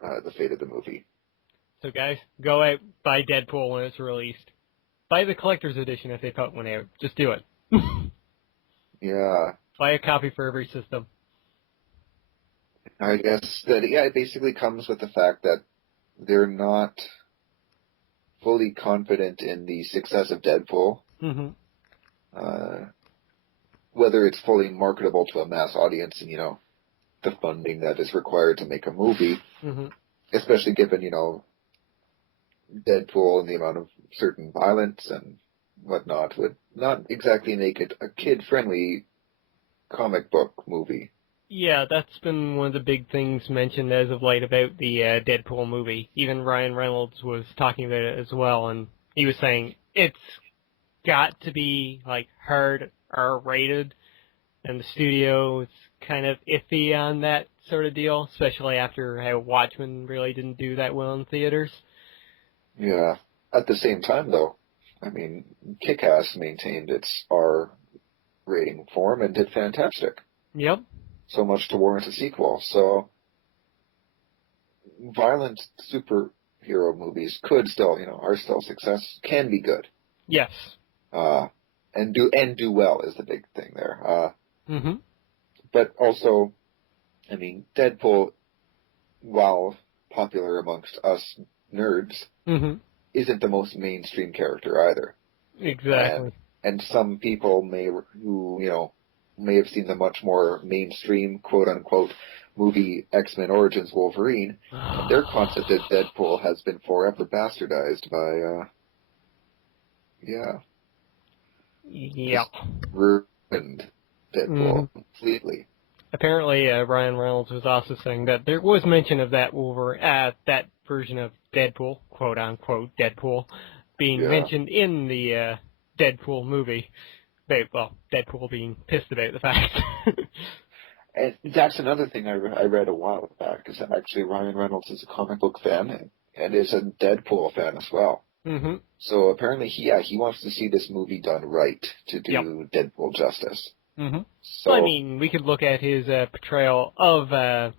the fate of the movie. So guys, go out, buy Deadpool when it's released. Buy the collector's edition if they put one out. Just do it. Yeah. Buy a copy for every system. I guess that, yeah, it basically comes with the fact that they're not fully confident in the success of Deadpool. Mm-hmm. Whether it's fully marketable to a mass audience and, the funding that is required to make a movie, mm-hmm. especially given, Deadpool and the amount of certain violence and whatnot would not exactly make it a kid-friendly comic book movie. Yeah, that's been one of the big things mentioned as of late about the Deadpool movie. Even Ryan Reynolds was talking about it as well, and he was saying it's got to be, like, hard R-rated, and the studio is kind of iffy on that sort of deal, especially after how Watchmen really didn't do that well in theaters. Yeah. At the same time, though, I mean, Kick-Ass maintained its R rating form and did fantastic. Yep. So much to warrant a sequel. So, violent superhero movies could still, are still success, can be good. Yes. And do well is the big thing there. Mm-hmm. But also, I mean, Deadpool, while popular amongst us nerds, mm-hmm. isn't the most mainstream character either. Exactly. And some people may have seen the much more mainstream, quote-unquote, movie X-Men Origins Wolverine, and their concept of Deadpool has been forever bastardized by, Yeah. ruined Deadpool completely. Apparently, Ryan Reynolds was also saying that there was mention of that that version of Deadpool, quote-unquote Deadpool, being mentioned in the Deadpool movie. Deadpool being pissed about the fact. And that's another thing I read a while back, is that actually Ryan Reynolds is a comic book fan and is a Deadpool fan as well. Mm-hmm. So apparently he wants to see this movie done right to do Deadpool justice. Mm-hmm. So, well, I mean, we could look at his portrayal of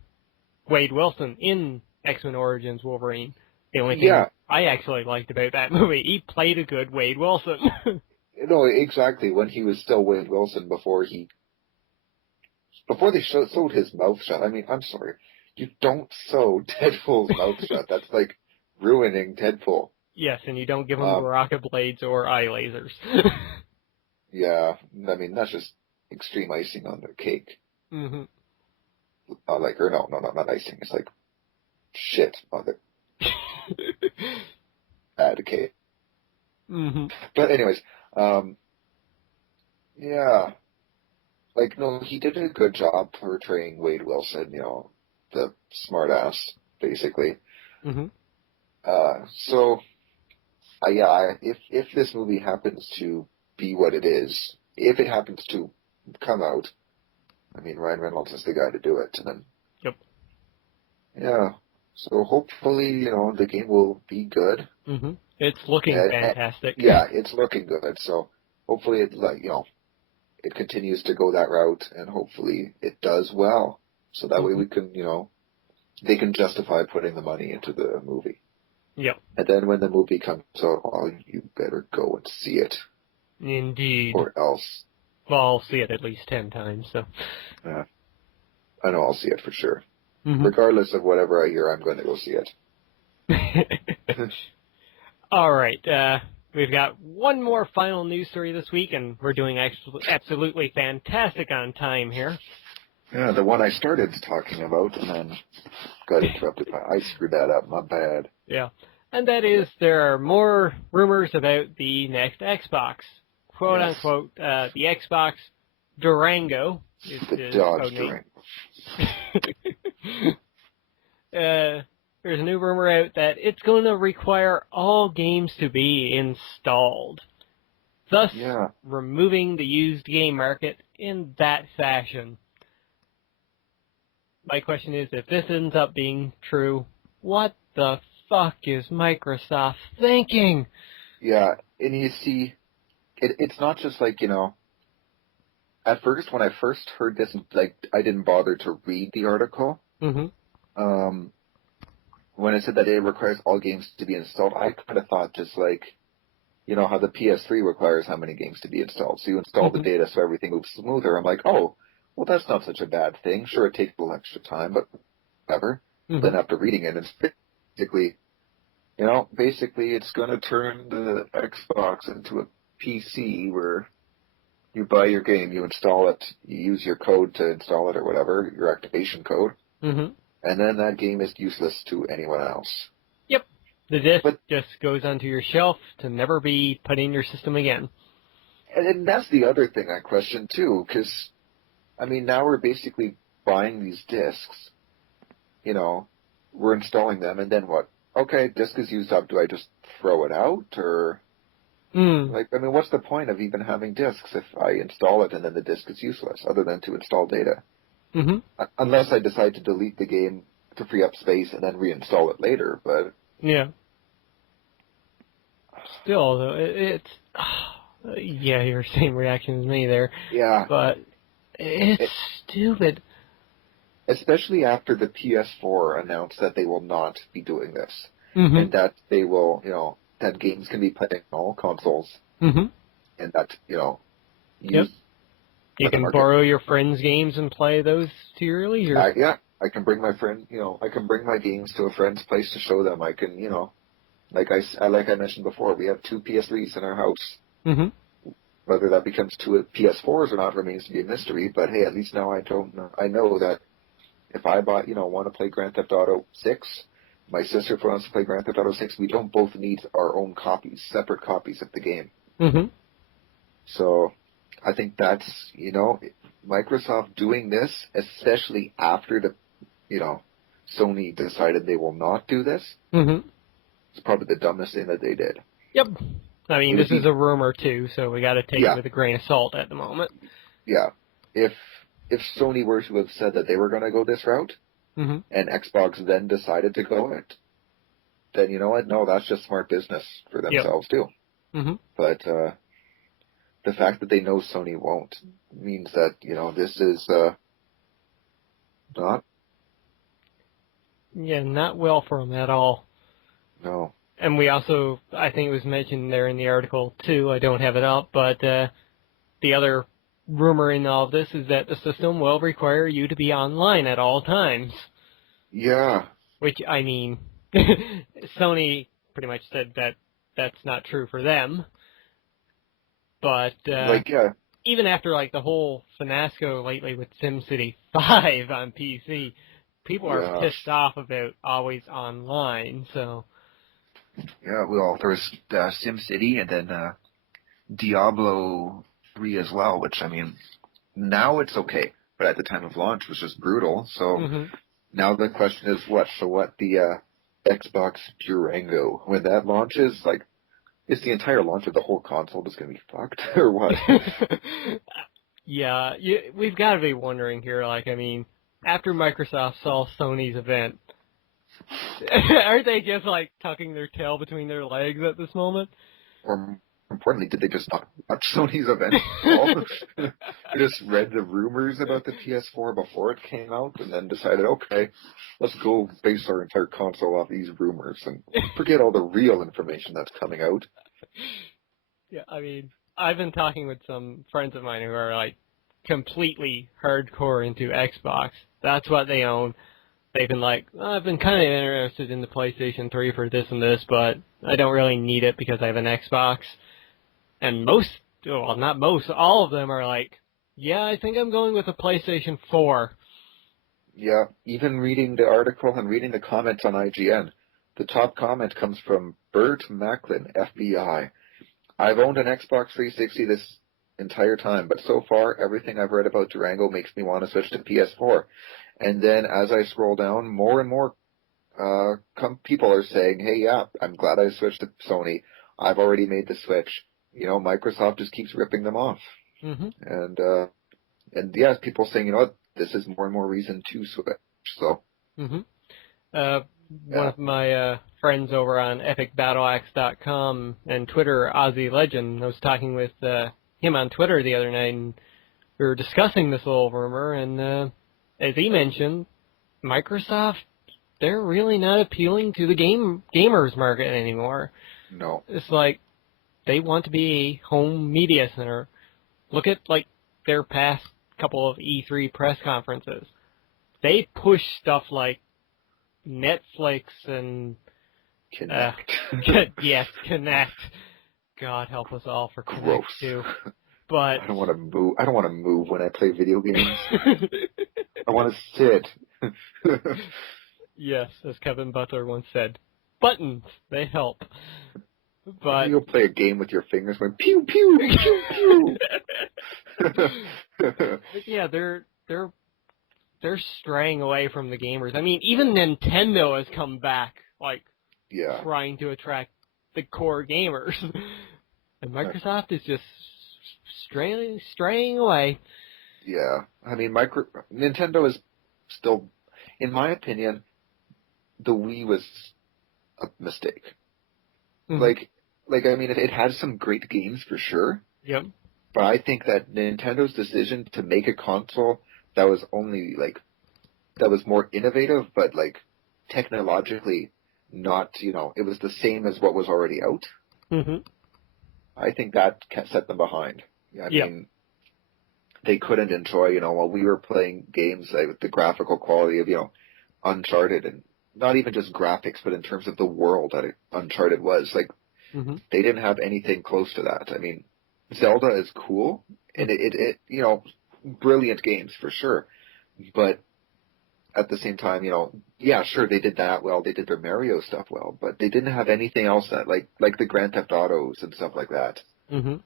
Wade Wilson in X-Men Origins Wolverine. The only thing I actually liked about that movie, he played a good Wade Wilson. No, exactly. When he was still Wade Wilson before they sewed his mouth shut. I mean, I'm sorry. You don't sew Deadpool's mouth shut. That's like ruining Deadpool. Yes, and you don't give him rocket blades or eye lasers. Yeah, I mean, that's just extreme icing on the cake. Mm-hmm. Not icing. It's like shit on the bad cake. Mm-hmm. But anyways, yeah. Like, no, he did a good job portraying Wade Wilson, the smartass, basically. Mm-hmm. If this movie happens to be what it is, if it happens to come out, I mean, Ryan Reynolds is the guy to do it, and then... Yep. Yeah. So hopefully, the game will be good. Mm-hmm. It's looking fantastic. It's looking good, so hopefully it continues to go that route, and hopefully it does well. So that way we can, they can justify putting the money into the movie. Yep. And then when the movie comes out, you better go and see it. Indeed. Or else. Well, I'll see it at least 10 times, so. Yeah. I know I'll see it for sure. Mm-hmm. Regardless of whatever I hear, I'm going to go see it. All right. We've got one more final news story this week, and we're doing absolutely fantastic on time here. Yeah, the one I started talking about and then got interrupted. I screwed that up. My bad. Yeah. And that is, there are more rumors about the next Xbox. Quote unquote, the Xbox Durango. The Dodge Durango. There's a new rumor out that it's going to require all games to be installed, thus removing the used game market in that fashion. My question is, if this ends up being true, what the fuck is Microsoft thinking? Yeah, and you see, it's not just like, at first, when I first heard this, like, I didn't bother to read the article. Mm-hmm. When it said that it requires all games to be installed, I kind of thought just like, how the PS3 requires how many games to be installed. So you install the data so everything moves smoother. I'm like, oh, well, that's not such a bad thing. Sure, it takes a little extra time, but whatever. Mm-hmm. Then after reading it, it's basically it's going to turn the Xbox into a PC where you buy your game, you install it, you use your code to install it or whatever, your activation code. Mm-hmm. And then that game is useless to anyone else. Yep. The disc just goes onto your shelf to never be put in your system again. And that's the other thing I question, too, because, I mean, now we're basically buying these discs. We're installing them, and then what? Okay, disc is used up. Do I just throw it out, or... what's the point of even having discs if I install it and then the disc is useless, other than to install data? Mm-hmm. Unless I decide to delete the game to free up space and then reinstall it later, but... Yeah. Still, though, it's... your same reaction as me there. Yeah. But it's stupid. Especially after the PS4 announced that they will not be doing this. Mm-hmm. And that they will, that games can be played on all consoles. Mm-hmm. And that, You can borrow your friends' games and play those to your leisure. I can bring my friend, I can bring my games to a friend's place to show them. I can, Like I mentioned before, we have 2 PS3s in our house. Mm-hmm. Whether that becomes 2 PS4s or not remains to be a mystery, but hey, at least now I don't know. I know that if I want to play Grand Theft Auto 6, my sister wants to play Grand Theft Auto 6, we don't both need our own copies, separate copies of the game. Mm-hmm. So I think that's, Microsoft doing this, especially after Sony decided they will not do this, Mm-hmm. it's probably the dumbest thing that they did. Yep. I mean, this is a rumor, too, so we got to take it with a grain of salt at the moment. Yeah. If Sony were to have said that they were going to go this route, mm-hmm. and Xbox then decided to go it, then you know what? No, that's just smart business for themselves, too. Mm-hmm. But the fact that they know Sony won't means that, this is not... Yeah, not well for them at all. No. And we also, I think it was mentioned there in the article, too, I don't have it up, but the other rumor in all of this is that the system will require you to be online at all times. Yeah. Which, I mean, Sony pretty much said that that's not true for them. But even after the whole fiasco lately with SimCity 5 on PC, people are pissed off about always online, so... Yeah, well, there's SimCity and then Diablo 3 as well, which, I mean, now it's okay, but at the time of launch was just brutal. So now the question is what? So what the Xbox Durango, when that launches, is the entire launch of the whole console just going to be fucked, or what? Yeah, we've got to be wondering here, after Microsoft saw Sony's event, aren't they just, tucking their tail between their legs at this moment? Or more importantly, did they just not watch Sony's event at all? They just read the rumors about the PS4 before it came out and then decided, okay, let's go base our entire console off these rumors and forget all the real information that's coming out. Yeah, I mean, I've been talking with some friends of mine who are, completely hardcore into Xbox. That's what they own. They've been I've been kind of interested in the PlayStation 3 for this and this, but I don't really need it because I have an Xbox. And all of them are yeah, I think I'm going with a PlayStation 4. Yeah, even reading the article and reading the comments on IGN, the top comment comes from Bert Macklin, FBI. I've owned an Xbox 360 this entire time, but so far, everything I've read about Durango makes me want to switch to PS4. And then as I scroll down, more and more people are saying, hey, yeah, I'm glad I switched to Sony. I've already made the switch. Microsoft just keeps ripping them off. Mm-hmm. And yeah, people saying, what, this is more and more reason to switch. So. Mm-hmm. One of my friends over on epicbattleaxe.com and Twitter, Ozzy Legend, I was talking with him on Twitter the other night, and we were discussing this little rumor, and as he mentioned, Microsoft, they're really not appealing to the gamers market anymore. No. It's they want to be a home media center. Look at, their past couple of E3 press conferences. They push stuff like Netflix and... Kinect. Yes, Kinect. God help us all for Kinect, Gross. too. But I don't want to move. I don't want to move when I play video games. I want to sit. Yes, as Kevin Butler once said, buttons, they help. But you'll play a game with your fingers going pew pew pew pew. But yeah, they're straying away from the gamers. I mean, even Nintendo has come back, trying to attract the core gamers, and Microsoft is just straying away. Yeah, I mean, Nintendo is still, in my opinion, the Wii was a mistake. Mm-hmm. I mean, it had some great games for sure. Yep. But I think that Nintendo's decision to make a console that was only, that was more innovative, but, technologically not, it was the same as what was already out. Mm-hmm. I think that set them behind. I mean, they couldn't enjoy, while we were playing games with the graphical quality of, Uncharted and not even just graphics, but in terms of the world that Uncharted was. Like, they didn't have anything close to that. I mean, Zelda is cool, and it brilliant games for sure. But at the same time, yeah, sure, they did that well. They did their Mario stuff well, but they didn't have anything else that, like the Grand Theft Autos and stuff like that. Mm-hmm.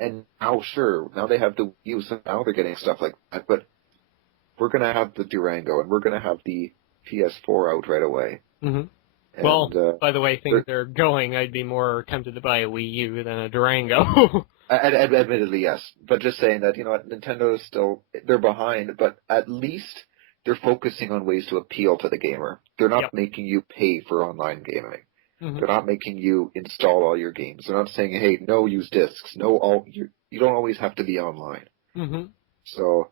And now, sure, now they have the Wii U, so now they're getting stuff like that. But we're going to have the Durango, and we're going to have the PS4 out right away. Mm-hmm. And, well, by the way things are going, I'd be more tempted to buy a Wii U than a Durango. Admittedly, yes. But just saying that, Nintendo is still, they're behind, but at least they're focusing on ways to appeal to the gamer. They're not making you pay for online gaming. Mm-hmm. They're not making you install all your games. They're not saying, hey, no, use discs. No, you don't always have to be online. Mm-hmm. So,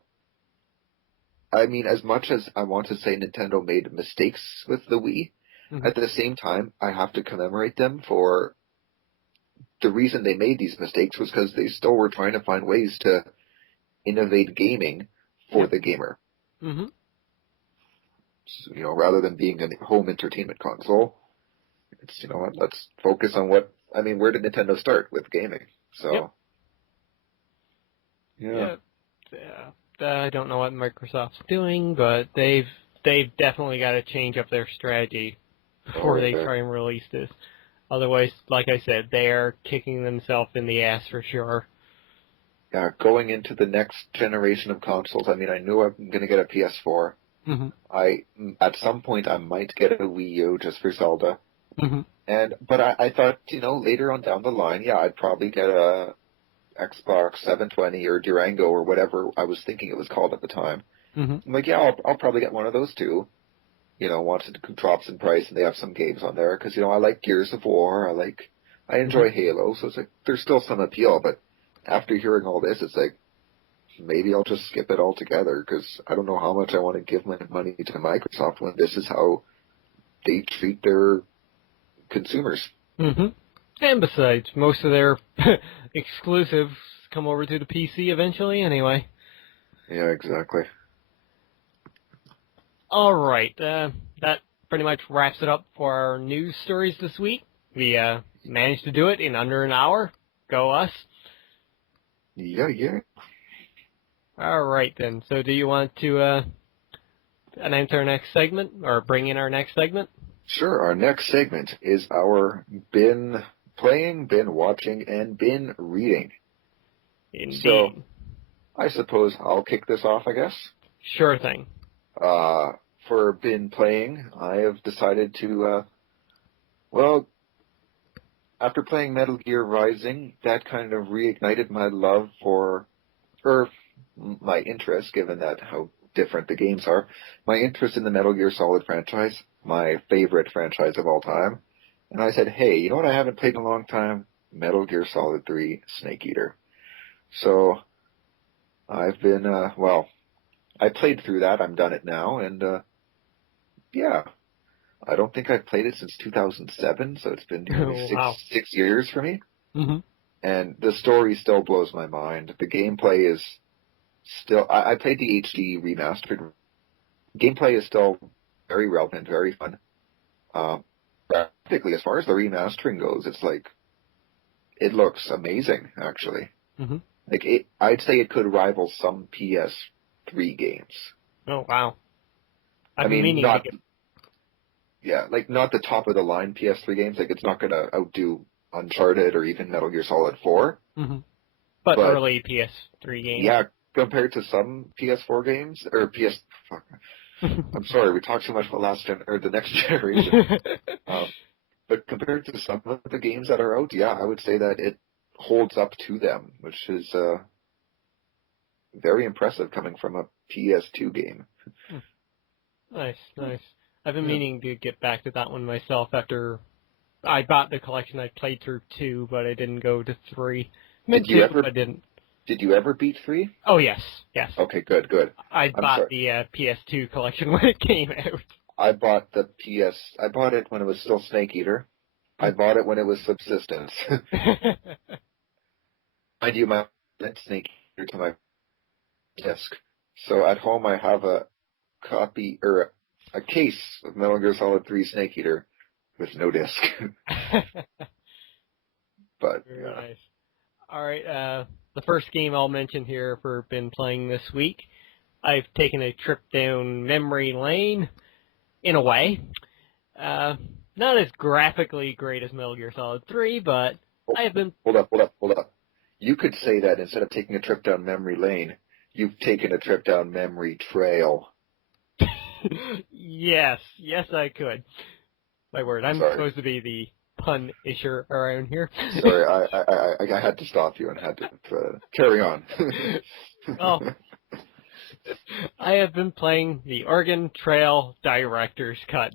I mean, as much as I want to say Nintendo made mistakes with the Wii, at the same time, I have to commemorate them for the reason they made these mistakes was because they still were trying to find ways to innovate gaming for the gamer. Mm-hmm. So, rather than being a home entertainment console, it's, let's focus on where did Nintendo start with gaming? So, yeah. I don't know what Microsoft's doing, but they've definitely got to change up their strategy before they try and release this. Otherwise, like I said, they are kicking themselves in the ass for sure. Yeah, going into the next generation of consoles, I knew I'm going to get a PS4. Mm-hmm. At some point, I might get a Wii U just for Zelda. Mm-hmm. But I thought, later on down the line, I'd probably get a Xbox 720 or Durango or whatever I was thinking it was called at the time. Mm-hmm. I'm like, I'll probably get one of those too. Once it drops in price and they have some games on there. Because, I like Gears of War. I enjoy Halo. So it's like, there's still some appeal. But after hearing all this, it's like, maybe I'll just skip it altogether. Because I don't know how much I want to give my money to Microsoft when this is how they treat their consumers. Mm-hmm. And besides, most of their exclusives come over to the PC eventually anyway. Yeah, exactly. All right, that pretty much wraps it up for our news stories this week. We managed to do it in under an hour. Go us. Yeah. All right, then. So do you want to announce our next segment, or bring in our next segment? Sure. Our next segment is our been playing, been watching, and been reading. Indeed. So, I suppose I'll kick this off, I guess. Sure thing. For been playing, I have decided to, after playing Metal Gear Rising, that kind of reignited my love or my interest, given that how different the games are, my interest in the Metal Gear Solid franchise, my favorite franchise of all time. And I said, hey, you know what I haven't played in a long time? Metal Gear Solid 3 Snake Eater. So, I've been, I played through that. I'm done it now. And, I don't think I've played it since 2007. So it's been nearly six years for me. Mm-hmm. And the story still blows my mind. The gameplay is still, I played the HD remastered. Gameplay is still very relevant, very fun. Practically, as far as the remastering goes, it's like, it looks amazing, actually. Mm-hmm. I'd say it could rival some PS3 games. Oh, wow. Not the top of the line PS3 games. Like, it's not going to outdo Uncharted or even Metal Gear Solid 4. Mm-hmm. But early PS3 games. Yeah, compared to some PS4 games, or I'm sorry, we talked too much about the next generation. But compared to some of the games that are out, I would say that it holds up to them, which is very impressive coming from a PS2 game. Nice. I've been meaning to get back to that one myself after I bought the collection. I played through 2, but I didn't go to 3. I didn't. Did you ever beat 3? Oh, yes. Okay, good. I bought the PS2 collection when it came out. I bought it when it was still Snake Eater. I bought it when it was Subsistence. Mind you, my Snake Eater to my desk. So at home I have a copy, or a case of Metal Gear Solid 3 Snake Eater with no disc. But Very nice. All right, the first game I'll mention here for been playing this week, I've taken a trip down memory lane, in a way. Not as graphically great as Metal Gear Solid 3, but I have been... Hold up. You could say that instead of taking a trip down memory lane, you've taken a trip down memory trail. Yes, I could. My word, I'm supposed to be the pun-isher around here. Sorry, I had to stop you and had to carry on. Oh. I have been playing the Oregon Trail Director's Cut,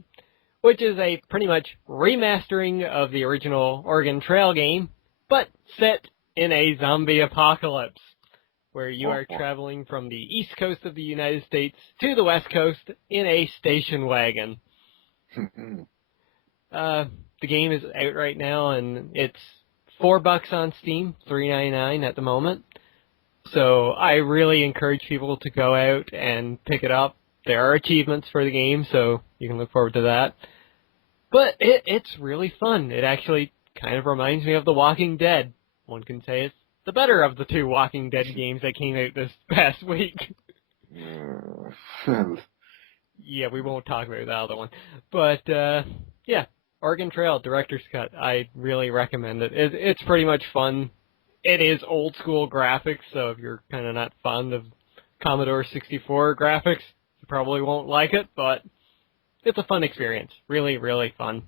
which is a pretty much remastering of the original Oregon Trail game, but set in a zombie apocalypse, where you are traveling from the east coast of the United States to the west coast in a station wagon. The game is out right now, and it's $4 on Steam, $3.99 at the moment. So I really encourage people to go out and pick it up. There are achievements for the game, so you can look forward to that. But it's really fun. It actually kind of reminds me of The Walking Dead. One can say it's the better of the two Walking Dead games that came out this past week. Yeah, we won't talk about the other one. But, yeah, Oregon Trail Director's Cut. I really recommend it. It's pretty much fun. It is old school graphics, so if you're kind of not fond of Commodore 64 graphics, you probably won't like it, but it's a fun experience. Really, really fun.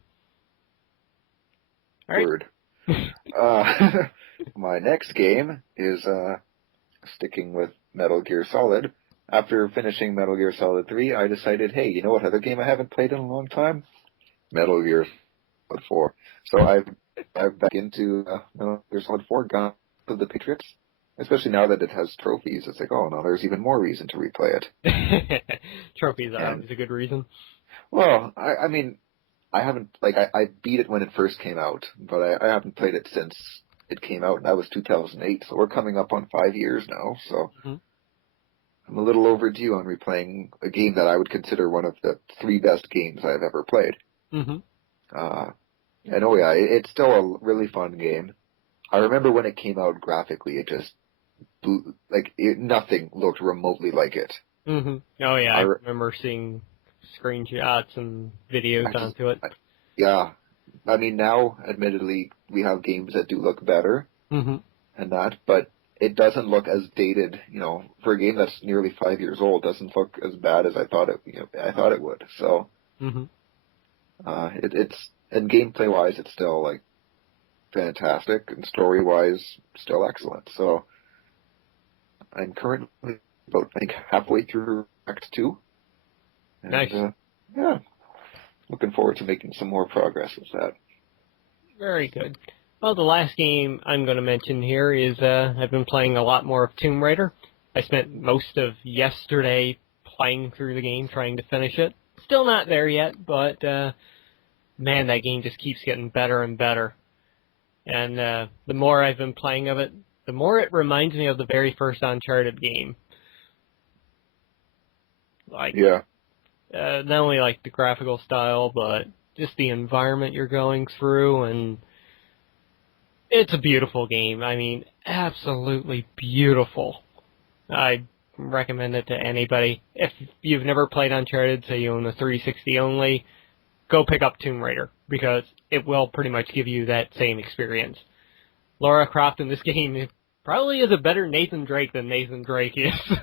All right. Word. My next game is sticking with Metal Gear Solid. After finishing Metal Gear Solid 3, I decided, hey, you know what other game I haven't played in a long time? Metal Gear Solid 4. So I've back into Metal Gear Solid 4, Gone of the Patriots. Especially now that it has trophies, it's like, oh no, there's even more reason to replay it. Trophies are always a good reason. Well, I mean, I haven't, like, I beat it when it first came out, but I haven't played it since it came out, and that was 2008, so we're coming up on 5 years now, so I'm a little overdue on replaying a game that I would consider one of the 3 best games I've ever played. And oh yeah, it's still a really fun game. I remember when it came out graphically, it just blew, nothing looked remotely like it. Oh yeah, I remember seeing screenshots and videos onto it. Yeah. I mean, now, admittedly, we have games that do look better and that, but it doesn't look as dated, for a game that's nearly 5 years old, doesn't look as bad as I thought it would. So, it's, and gameplay-wise, it's still, fantastic, and story-wise, still excellent. So, I'm currently about, halfway through Act 2. And, nice. Yeah. Looking forward to making some more progress with that. Very good. Well, the last game I'm going to mention here is I've been playing a lot more of Tomb Raider. I spent most of yesterday playing through the game, trying to finish it. Still not there yet, but man, that game just keeps getting better and better. And the more I've been playing of it, the more it reminds me of the very first Uncharted game. Yeah. Not only the graphical style, but just the environment you're going through, and it's a beautiful game. I mean, absolutely beautiful. I recommend it to anybody. If you've never played Uncharted, say you own a 360 only, go pick up Tomb Raider, because it will pretty much give you that same experience. Lara Croft in this game probably is a better Nathan Drake than Nathan Drake is.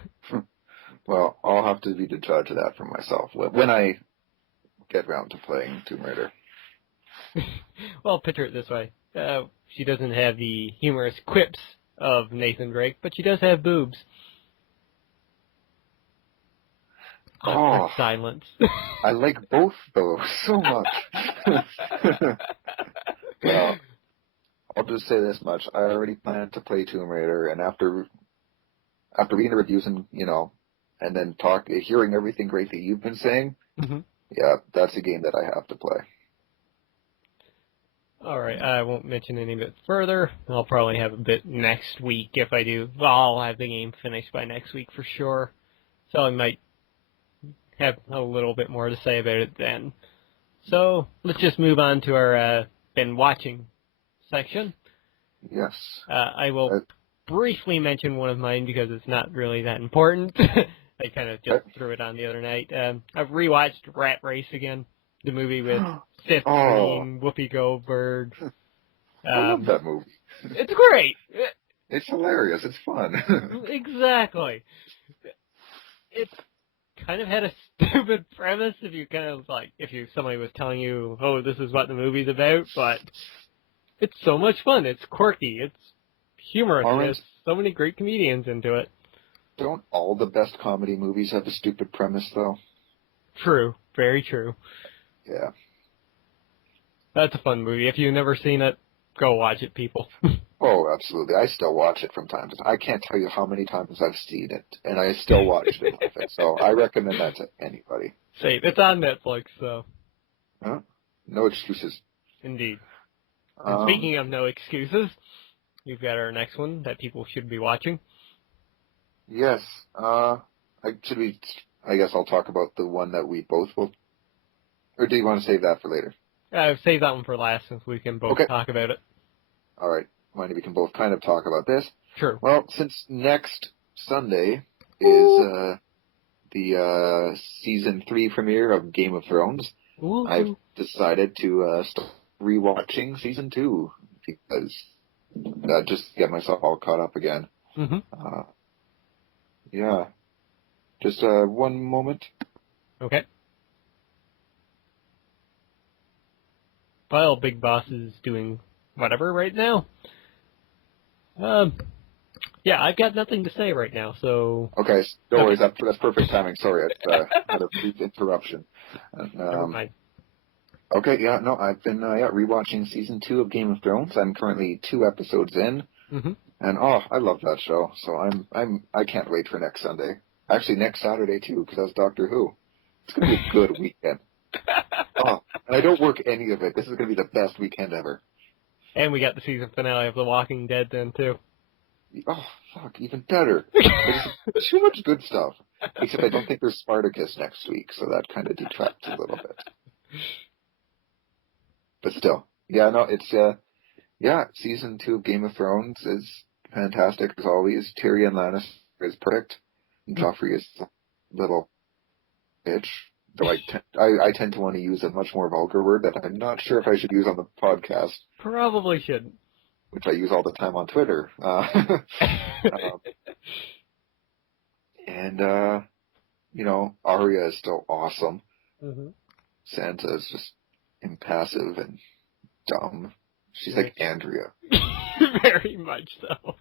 Well, I'll have to be the judge of that for myself when I get around to playing Tomb Raider. Well, picture it this way. She doesn't have the humorous quips of Nathan Drake, but she does have boobs. Silence. I like both those so much. Well, I'll just say this much. I already planned to play Tomb Raider, and after reading the reviews and then hearing everything great that you've been saying, yeah, that's a game that I have to play. All right, I won't mention any of it further. I'll probably have a bit next week if I do. Well, I'll have the game finished by next week for sure. So I might have a little bit more to say about it then. So let's just move on to our been watching section. Yes. I will briefly mention one of mine because it's not really that important. I kind of just threw it on the other night. I've rewatched Rat Race again, the movie with Seth Green, Whoopi Goldberg. I love that movie. It's great. It's hilarious. It's fun. Exactly. It's kind of had a stupid premise if somebody was telling you, oh, this is what the movie's about, but it's so much fun. It's quirky. It's humorous. There's so many great comedians into it. Don't all the best comedy movies have a stupid premise, though? True. Very true. Yeah. That's a fun movie. If you've never seen it, go watch it, people. Oh, absolutely. I still watch it from time to time. I can't tell you how many times I've seen it, and I still watch it. So I recommend that to anybody. Say, it's on Netflix, so. Huh? No excuses. Indeed. And speaking of no excuses, we've got our next one that people should be watching. Yes. I guess I'll talk about the one that we both will. Or do you want to save that for later? Save that one for last since we can both talk about it. All right. Mind if we can both kind of talk about this? Sure. Well, since next Sunday is the season 3 premiere of Game of Thrones, Ooh. I've decided to start rewatching season 2 because just to get myself all caught up again. Mm-hmm. Yeah. Just one moment. Okay. Well, Big Boss is doing whatever right now. Yeah, I've got nothing to say right now, so... Okay, no worries. That's perfect timing. Sorry, I had a brief interruption. Never mind. Okay, yeah, no, I've been rewatching season 2 of Game of Thrones. I'm currently 2 episodes in, and I love that show. So I can't wait for next Sunday. Actually, next Saturday too, because that's Doctor Who. It's gonna be a good weekend. And I don't work any of it. This is gonna be the best weekend ever. And we got the season finale of The Walking Dead then too. Oh, fuck, even better. There's too much good stuff. Except I don't think there's Spartacus next week, so that kind of detracts a little bit. But still, yeah, no, it's, season 2 of Game of Thrones is fantastic as always. Tyrion Lannister is perfect. Joffrey is a little bitch. Though I tend to want to use a much more vulgar word that I'm not sure if I should use on the podcast. Probably shouldn't. Which I use all the time on Twitter. Arya is still awesome. Mm-hmm. Sansa is just impassive and dumb. She's like Andrea. Very much so.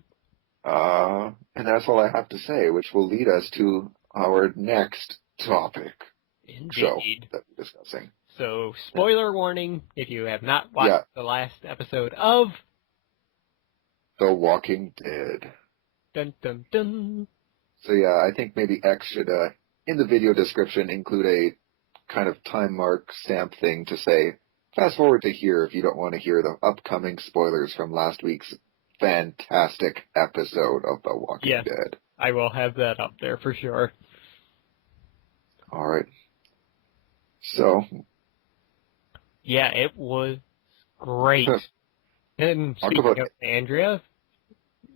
And that's all I have to say, which will lead us to our next topic. Indeed. Show that we're discussing. So, spoiler warning, if you have not watched the last episode of The Walking Dead. Dun dun dun. So yeah, I think maybe X should, in the video description, include a kind of time mark stamp thing to say, fast forward to here if you don't want to hear the upcoming spoilers from last week's fantastic episode of The Walking Dead. I will have that up there for sure. All right. So. Yeah, it was great. And speaking of Andrea,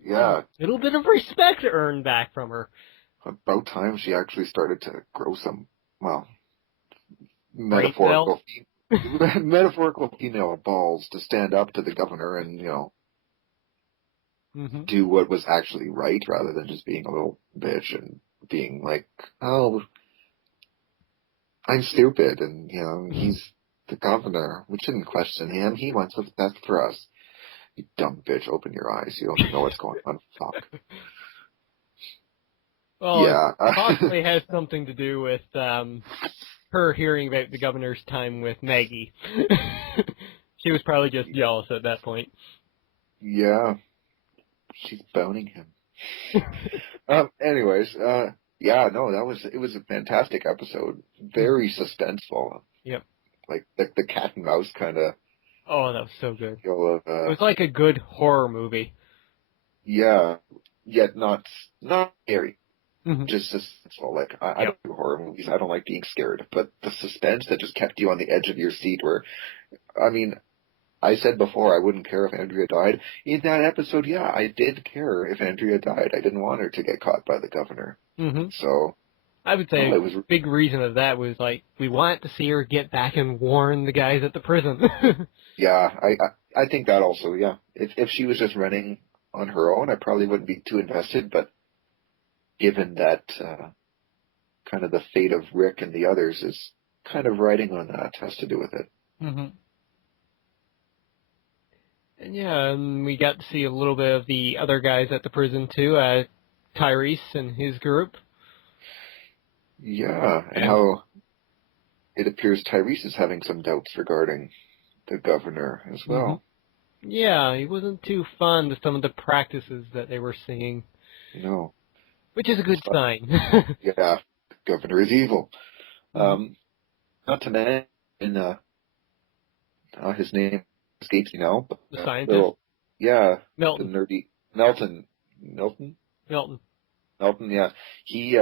a little bit of respect earned back from her. About time she actually started to grow some, metaphorical female balls to stand up to the governor and, do what was actually right rather than just being a little bitch and being like, oh, I'm stupid and, he's the governor. We shouldn't question him. He wants what's best for us. You dumb bitch, open your eyes. You don't know what's going on. Fuck. Well, it possibly has something to do with her hearing about the governor's time with Maggie. She was probably just jealous at that point. Yeah. She's boning him. Anyways, it was a fantastic episode. Very suspenseful. Yep. Like the cat and mouse kind of. Oh, that was so good. It was like a good horror movie. Yeah, yet not scary. just suspenseful. Like, I don't do horror movies. I don't like being scared. But the suspense that just kept you on the edge of your seat where, I mean, I said before I wouldn't care if Andrea died. In that episode, yeah, I did care if Andrea died. I didn't want her to get caught by the governor. So, I would say a big reason of that was, like, we wanted to see her get back and warn the guys at the prison. Yeah, I think that also, yeah. If she was just running on her own, I probably wouldn't be too invested, but given that kind of the fate of Rick and the others is kind of riding on that, has to do with it. And yeah, and we got to see a little bit of the other guys at the prison too, Tyrese and his group. Yeah, and how it appears Tyrese is having some doubts regarding the governor as well. Yeah, he wasn't too fond of some of the practices that they were seeing. No. Which is a good sign. Yeah, the governor is evil. Not to mention, his name escapes me now. But, the scientist? Milton. The nerdy... Milton, yeah. He,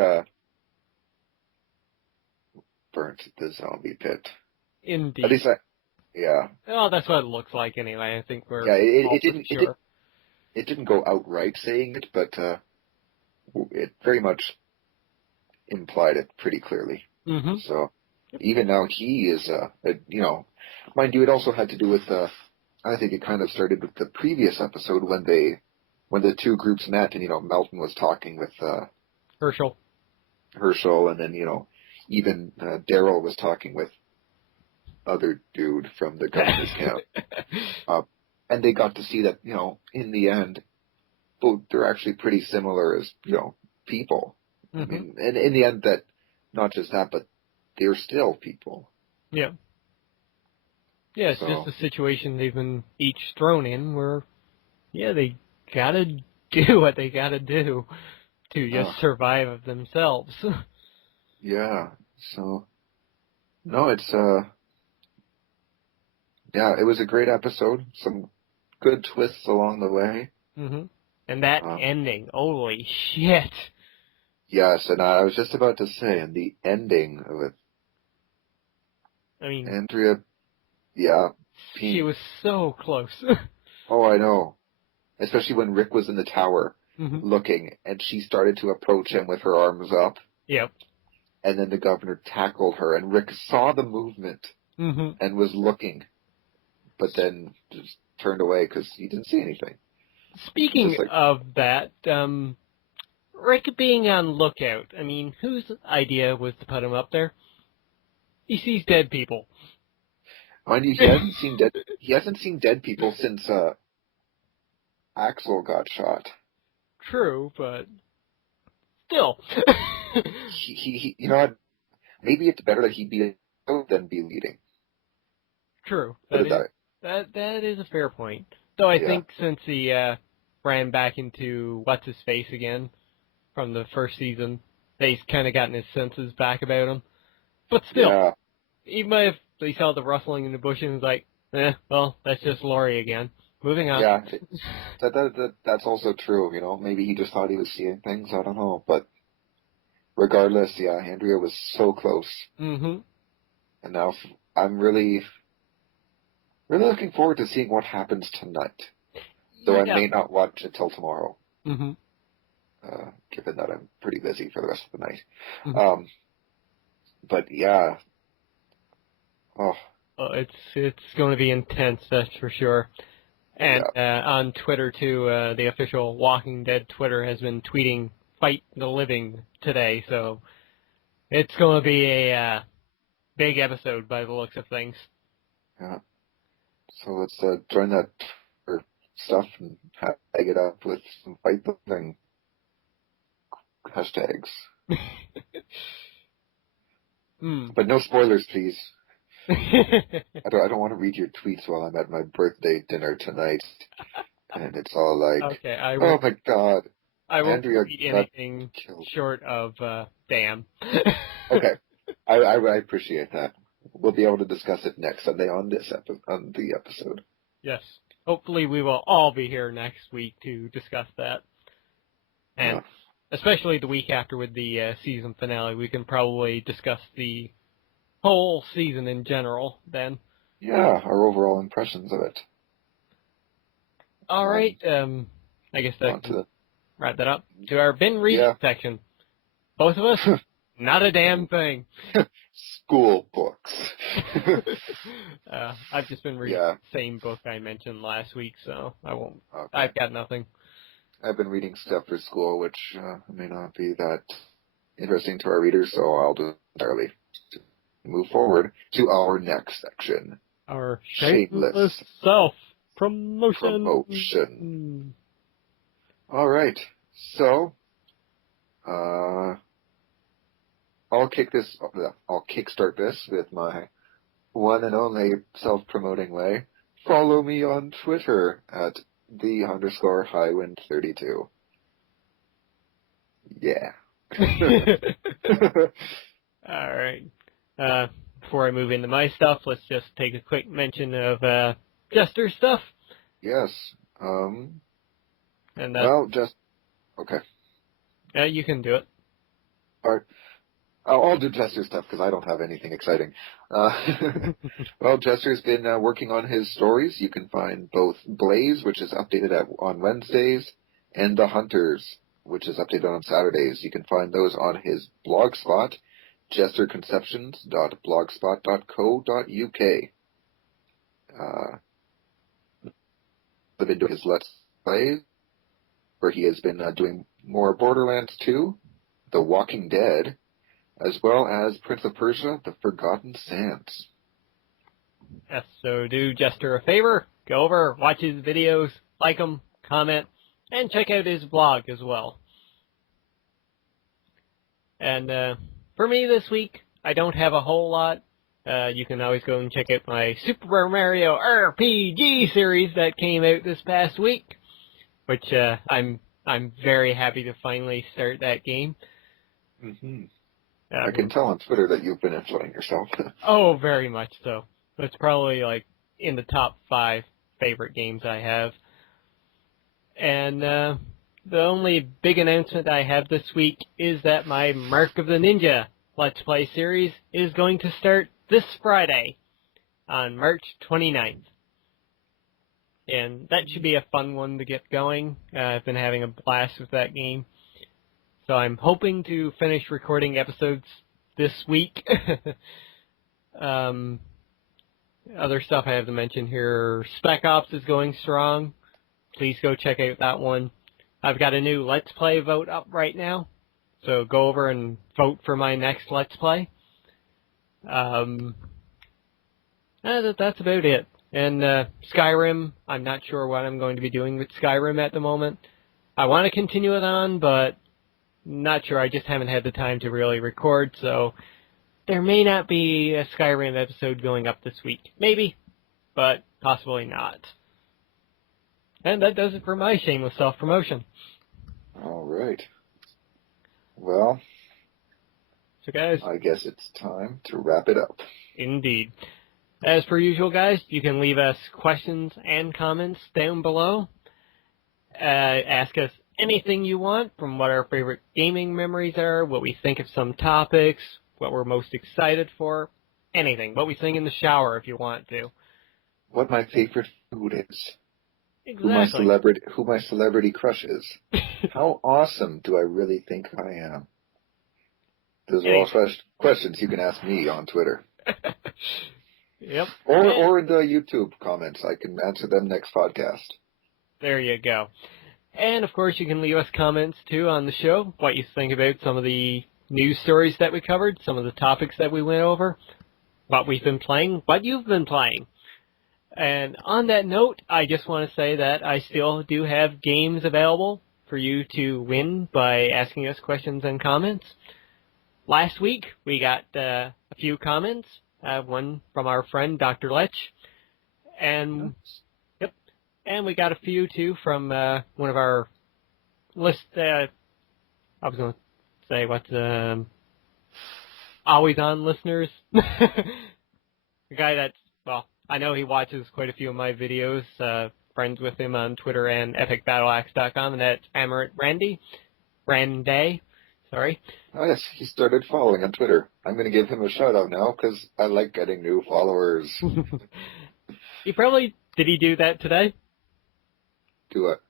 burnt the zombie pit. Indeed. At least yeah. Oh, that's what it looks like anyway. I think we're it didn't go outright saying it, but it very much implied it pretty clearly. So even now he is, mind you, it also had to do with I think it kind of started with the previous episode when the two groups met and Melton was talking with Herschel, and then even Daryl was talking with other dude from the governor's camp. And they got to see that, in the end, both they're actually pretty similar as, people. I mean, and in the end that, not just that, but they're still people. Yeah. Yeah, it's just a situation they've been each thrown in where, they gotta do what they gotta do to just survive of themselves. Yeah, so, no, it's, it was a great episode. Some good twists along the way. And that ending, holy shit. Yes, and I was just about to say, and the ending of it. I mean, Andrea, she was so close. Oh, I know. Especially when Rick was in the tower looking, and she started to approach him with her arms up. Yep. And then the governor tackled her, and Rick saw the movement and was looking, but then just turned away because he didn't see anything. Speaking of that, Rick being on lookout, I mean, whose idea was to put him up there? He sees dead people. Mind you, he hasn't seen dead people since Axel got shot. True, but still. he you know what? Maybe it's better that he be than be leading. True. That is a fair point. Though I think since he ran back into what's-his-face again from the first season, he's kind of gotten his senses back about him. But still, even if he saw the rustling in the bush and was like, well, that's just Laurie again. Moving on. Yeah, that's also true, Maybe he just thought he was seeing things, I don't know. But regardless, Andrea was so close. And now I'm really looking forward to seeing what happens tonight. Though I may not watch it till tomorrow. Given that I'm pretty busy for the rest of the night. But yeah. Oh, it's going to be intense, that's for sure. And on Twitter, too, the official Walking Dead Twitter has been tweeting Fight the Living today, so it's going to be a big episode by the looks of things. Yeah. So let's join that stuff and tag it up with some Fight the Living hashtags. But no spoilers, please. I don't want to read your tweets while I'm at my birthday dinner tonight, and it's all like, okay, oh my god, I won't Andrea tweet anything short of damn. Okay, I appreciate that. We'll be able to discuss it next Sunday on the episode. Yes, hopefully we will all be here next week to discuss that. And especially the week after with the season finale, we can probably discuss the whole season in general then. Yeah, our overall impressions of it. All right. I guess that can wrap that up to our bin reading section. Both of us, not a damn thing. School books. I've just been reading the same book I mentioned last week, so I won't. Okay. I've got nothing. I've been reading stuff for school, which may not be that interesting to our readers, so I'll do it entirely. Move forward to our next section. Our shameless self-promotion. All right. So, I'll kickstart this with my one and only self-promoting way. Follow me on Twitter at _Highwind32. Yeah. All right. Before I move into my stuff, let's just take a quick mention of Jester stuff. Yes. Okay. Yeah, you can do it. All right. I'll do Jester stuff because I don't have anything exciting. Well, Jester's been working on his stories. You can find both Blaze, which is updated on Wednesdays, and The Hunters, which is updated on Saturdays. You can find those on his blogspot, jesterconceptions.blogspot.co.uk. I've been doing his Let's Plays, where he has been doing more Borderlands 2, The Walking Dead, as well as Prince of Persia, The Forgotten Sands. Yes, so do Jester a favor, go over, watch his videos, like them, comment, and check out his blog as well. And for me this week, I don't have a whole lot. You can always go and check out my Super Mario RPG series that came out this past week, which I'm very happy to finally start that game. Mm-hmm. I can tell on Twitter that you've been enjoying yourself. Oh, very much so. It's probably like in the top 5 favorite games I have. And the only big announcement I have this week is that my Mark of the Ninja Let's Play series is going to start this Friday on March 29th. And that should be a fun one to get going. I've been having a blast with that game. So I'm hoping to finish recording episodes this week. Other stuff I have to mention here, Spec Ops is going strong. Please go check out that one. I've got a new Let's Play vote up right now. So go over and vote for my next Let's Play. That's about it. And Skyrim, I'm not sure what I'm going to be doing with Skyrim at the moment. I want to continue it on, but not sure. I just haven't had the time to really record, so there may not be a Skyrim episode going up this week. Maybe, but possibly not. And that does it for my shameless self-promotion. All right. Well, so guys, I guess it's time to wrap it up. Indeed. As per usual, guys, you can leave us questions and comments down below. Ask us anything you want, from what our favorite gaming memories are, what we think of some topics, what we're most excited for, anything. What we sing in the shower if you want to. What my favorite food is. Exactly. Who my celebrity crush is. How awesome do I really think I am? Those are all questions you can ask me on Twitter. Yep. Or in the YouTube comments. I can answer them next podcast. There you go. And, of course, you can leave us comments, too, on the show, what you think about some of the news stories that we covered, some of the topics that we went over, what we've been playing, what you've been playing. And on that note, I just want to say that I still do have games available for you to win by asking us questions and comments. Last week, we got a few comments, one from our friend, Dr. Lech, and... And we got a few, too, from one of our I was going to say, always on listeners. The guy that's, well, I know he watches quite a few of my videos, friends with him on Twitter and epicbattleaxe.com, and that's Amaranth Randy. random day. Sorry. Oh, yes, he started following on Twitter. I'm going to give him a shout-out now, because I like getting new followers. Did he do that today? Do what?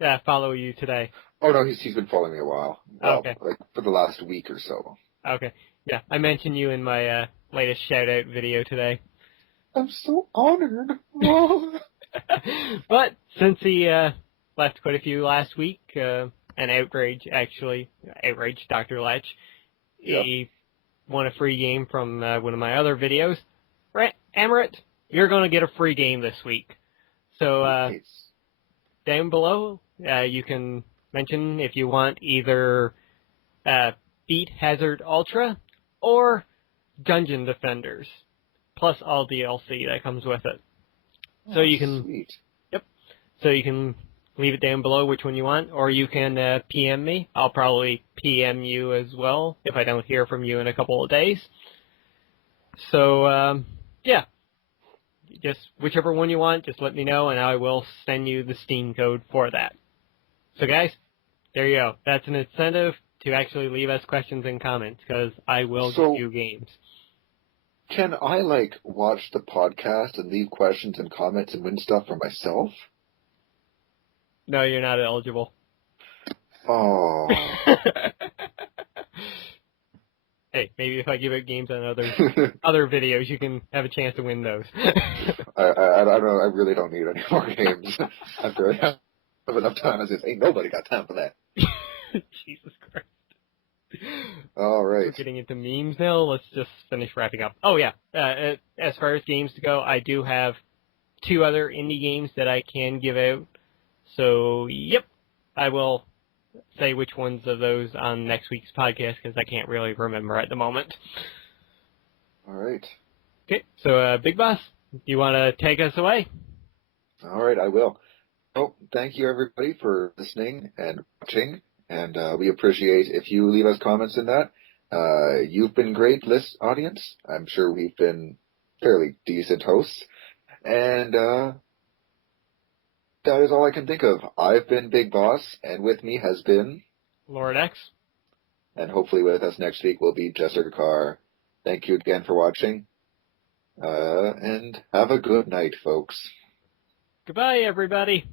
Yeah, follow you today. Oh, no, he's been following me a while. Well, Okay. like, for the last week or so. Okay. Yeah, I mentioned you in my latest shout-out video today. I'm so honored. But since he left quite a few last week, and outraged Dr. Latch, Yep. he won a free game from one of my other videos. Right, Amaret, you're going to get a free game this week. So Nice. down below, you can mention if you want either Beat Hazard Ultra or Dungeon Defenders, plus all DLC that comes with it. So you can, Sweet. yep. So you can leave it down below which one you want, or you can PM me. I'll probably PM you as well if I don't hear from you in a couple of days. So yeah, just whichever one you want, just let me know, and I will send you the Steam code for that. So guys, there you go. That's an incentive to actually leave us questions and comments, because I will give you games. Can I, like, watch the podcast and leave questions and comments and win stuff for myself? No, you're not eligible. Oh. Hey, maybe if I give out games on other videos, you can have a chance to win those. I don't know. I really don't need any more games. After I have enough time, I just ain't nobody got time for that. Jesus Christ. All right. We're getting into memes now. Let's just finish wrapping up. Oh, yeah. As far as games go, I do have 2 other indie games that I can give out. So, yep, I will say which ones of those on next week's podcast, because I can't really remember at the moment. All right. Okay, so Big Boss, you want to take us away? All right, I will. Oh, thank you, everybody, for listening and watching, and we appreciate if you leave us comments in that. You've been great, audience. I'm sure we've been fairly decent hosts, and that is all I can think of. I've been Big Boss, and with me has been Lord X. And hopefully with us next week will be Jester Carr. Thank you again for watching, and have a good night, folks. Goodbye, everybody.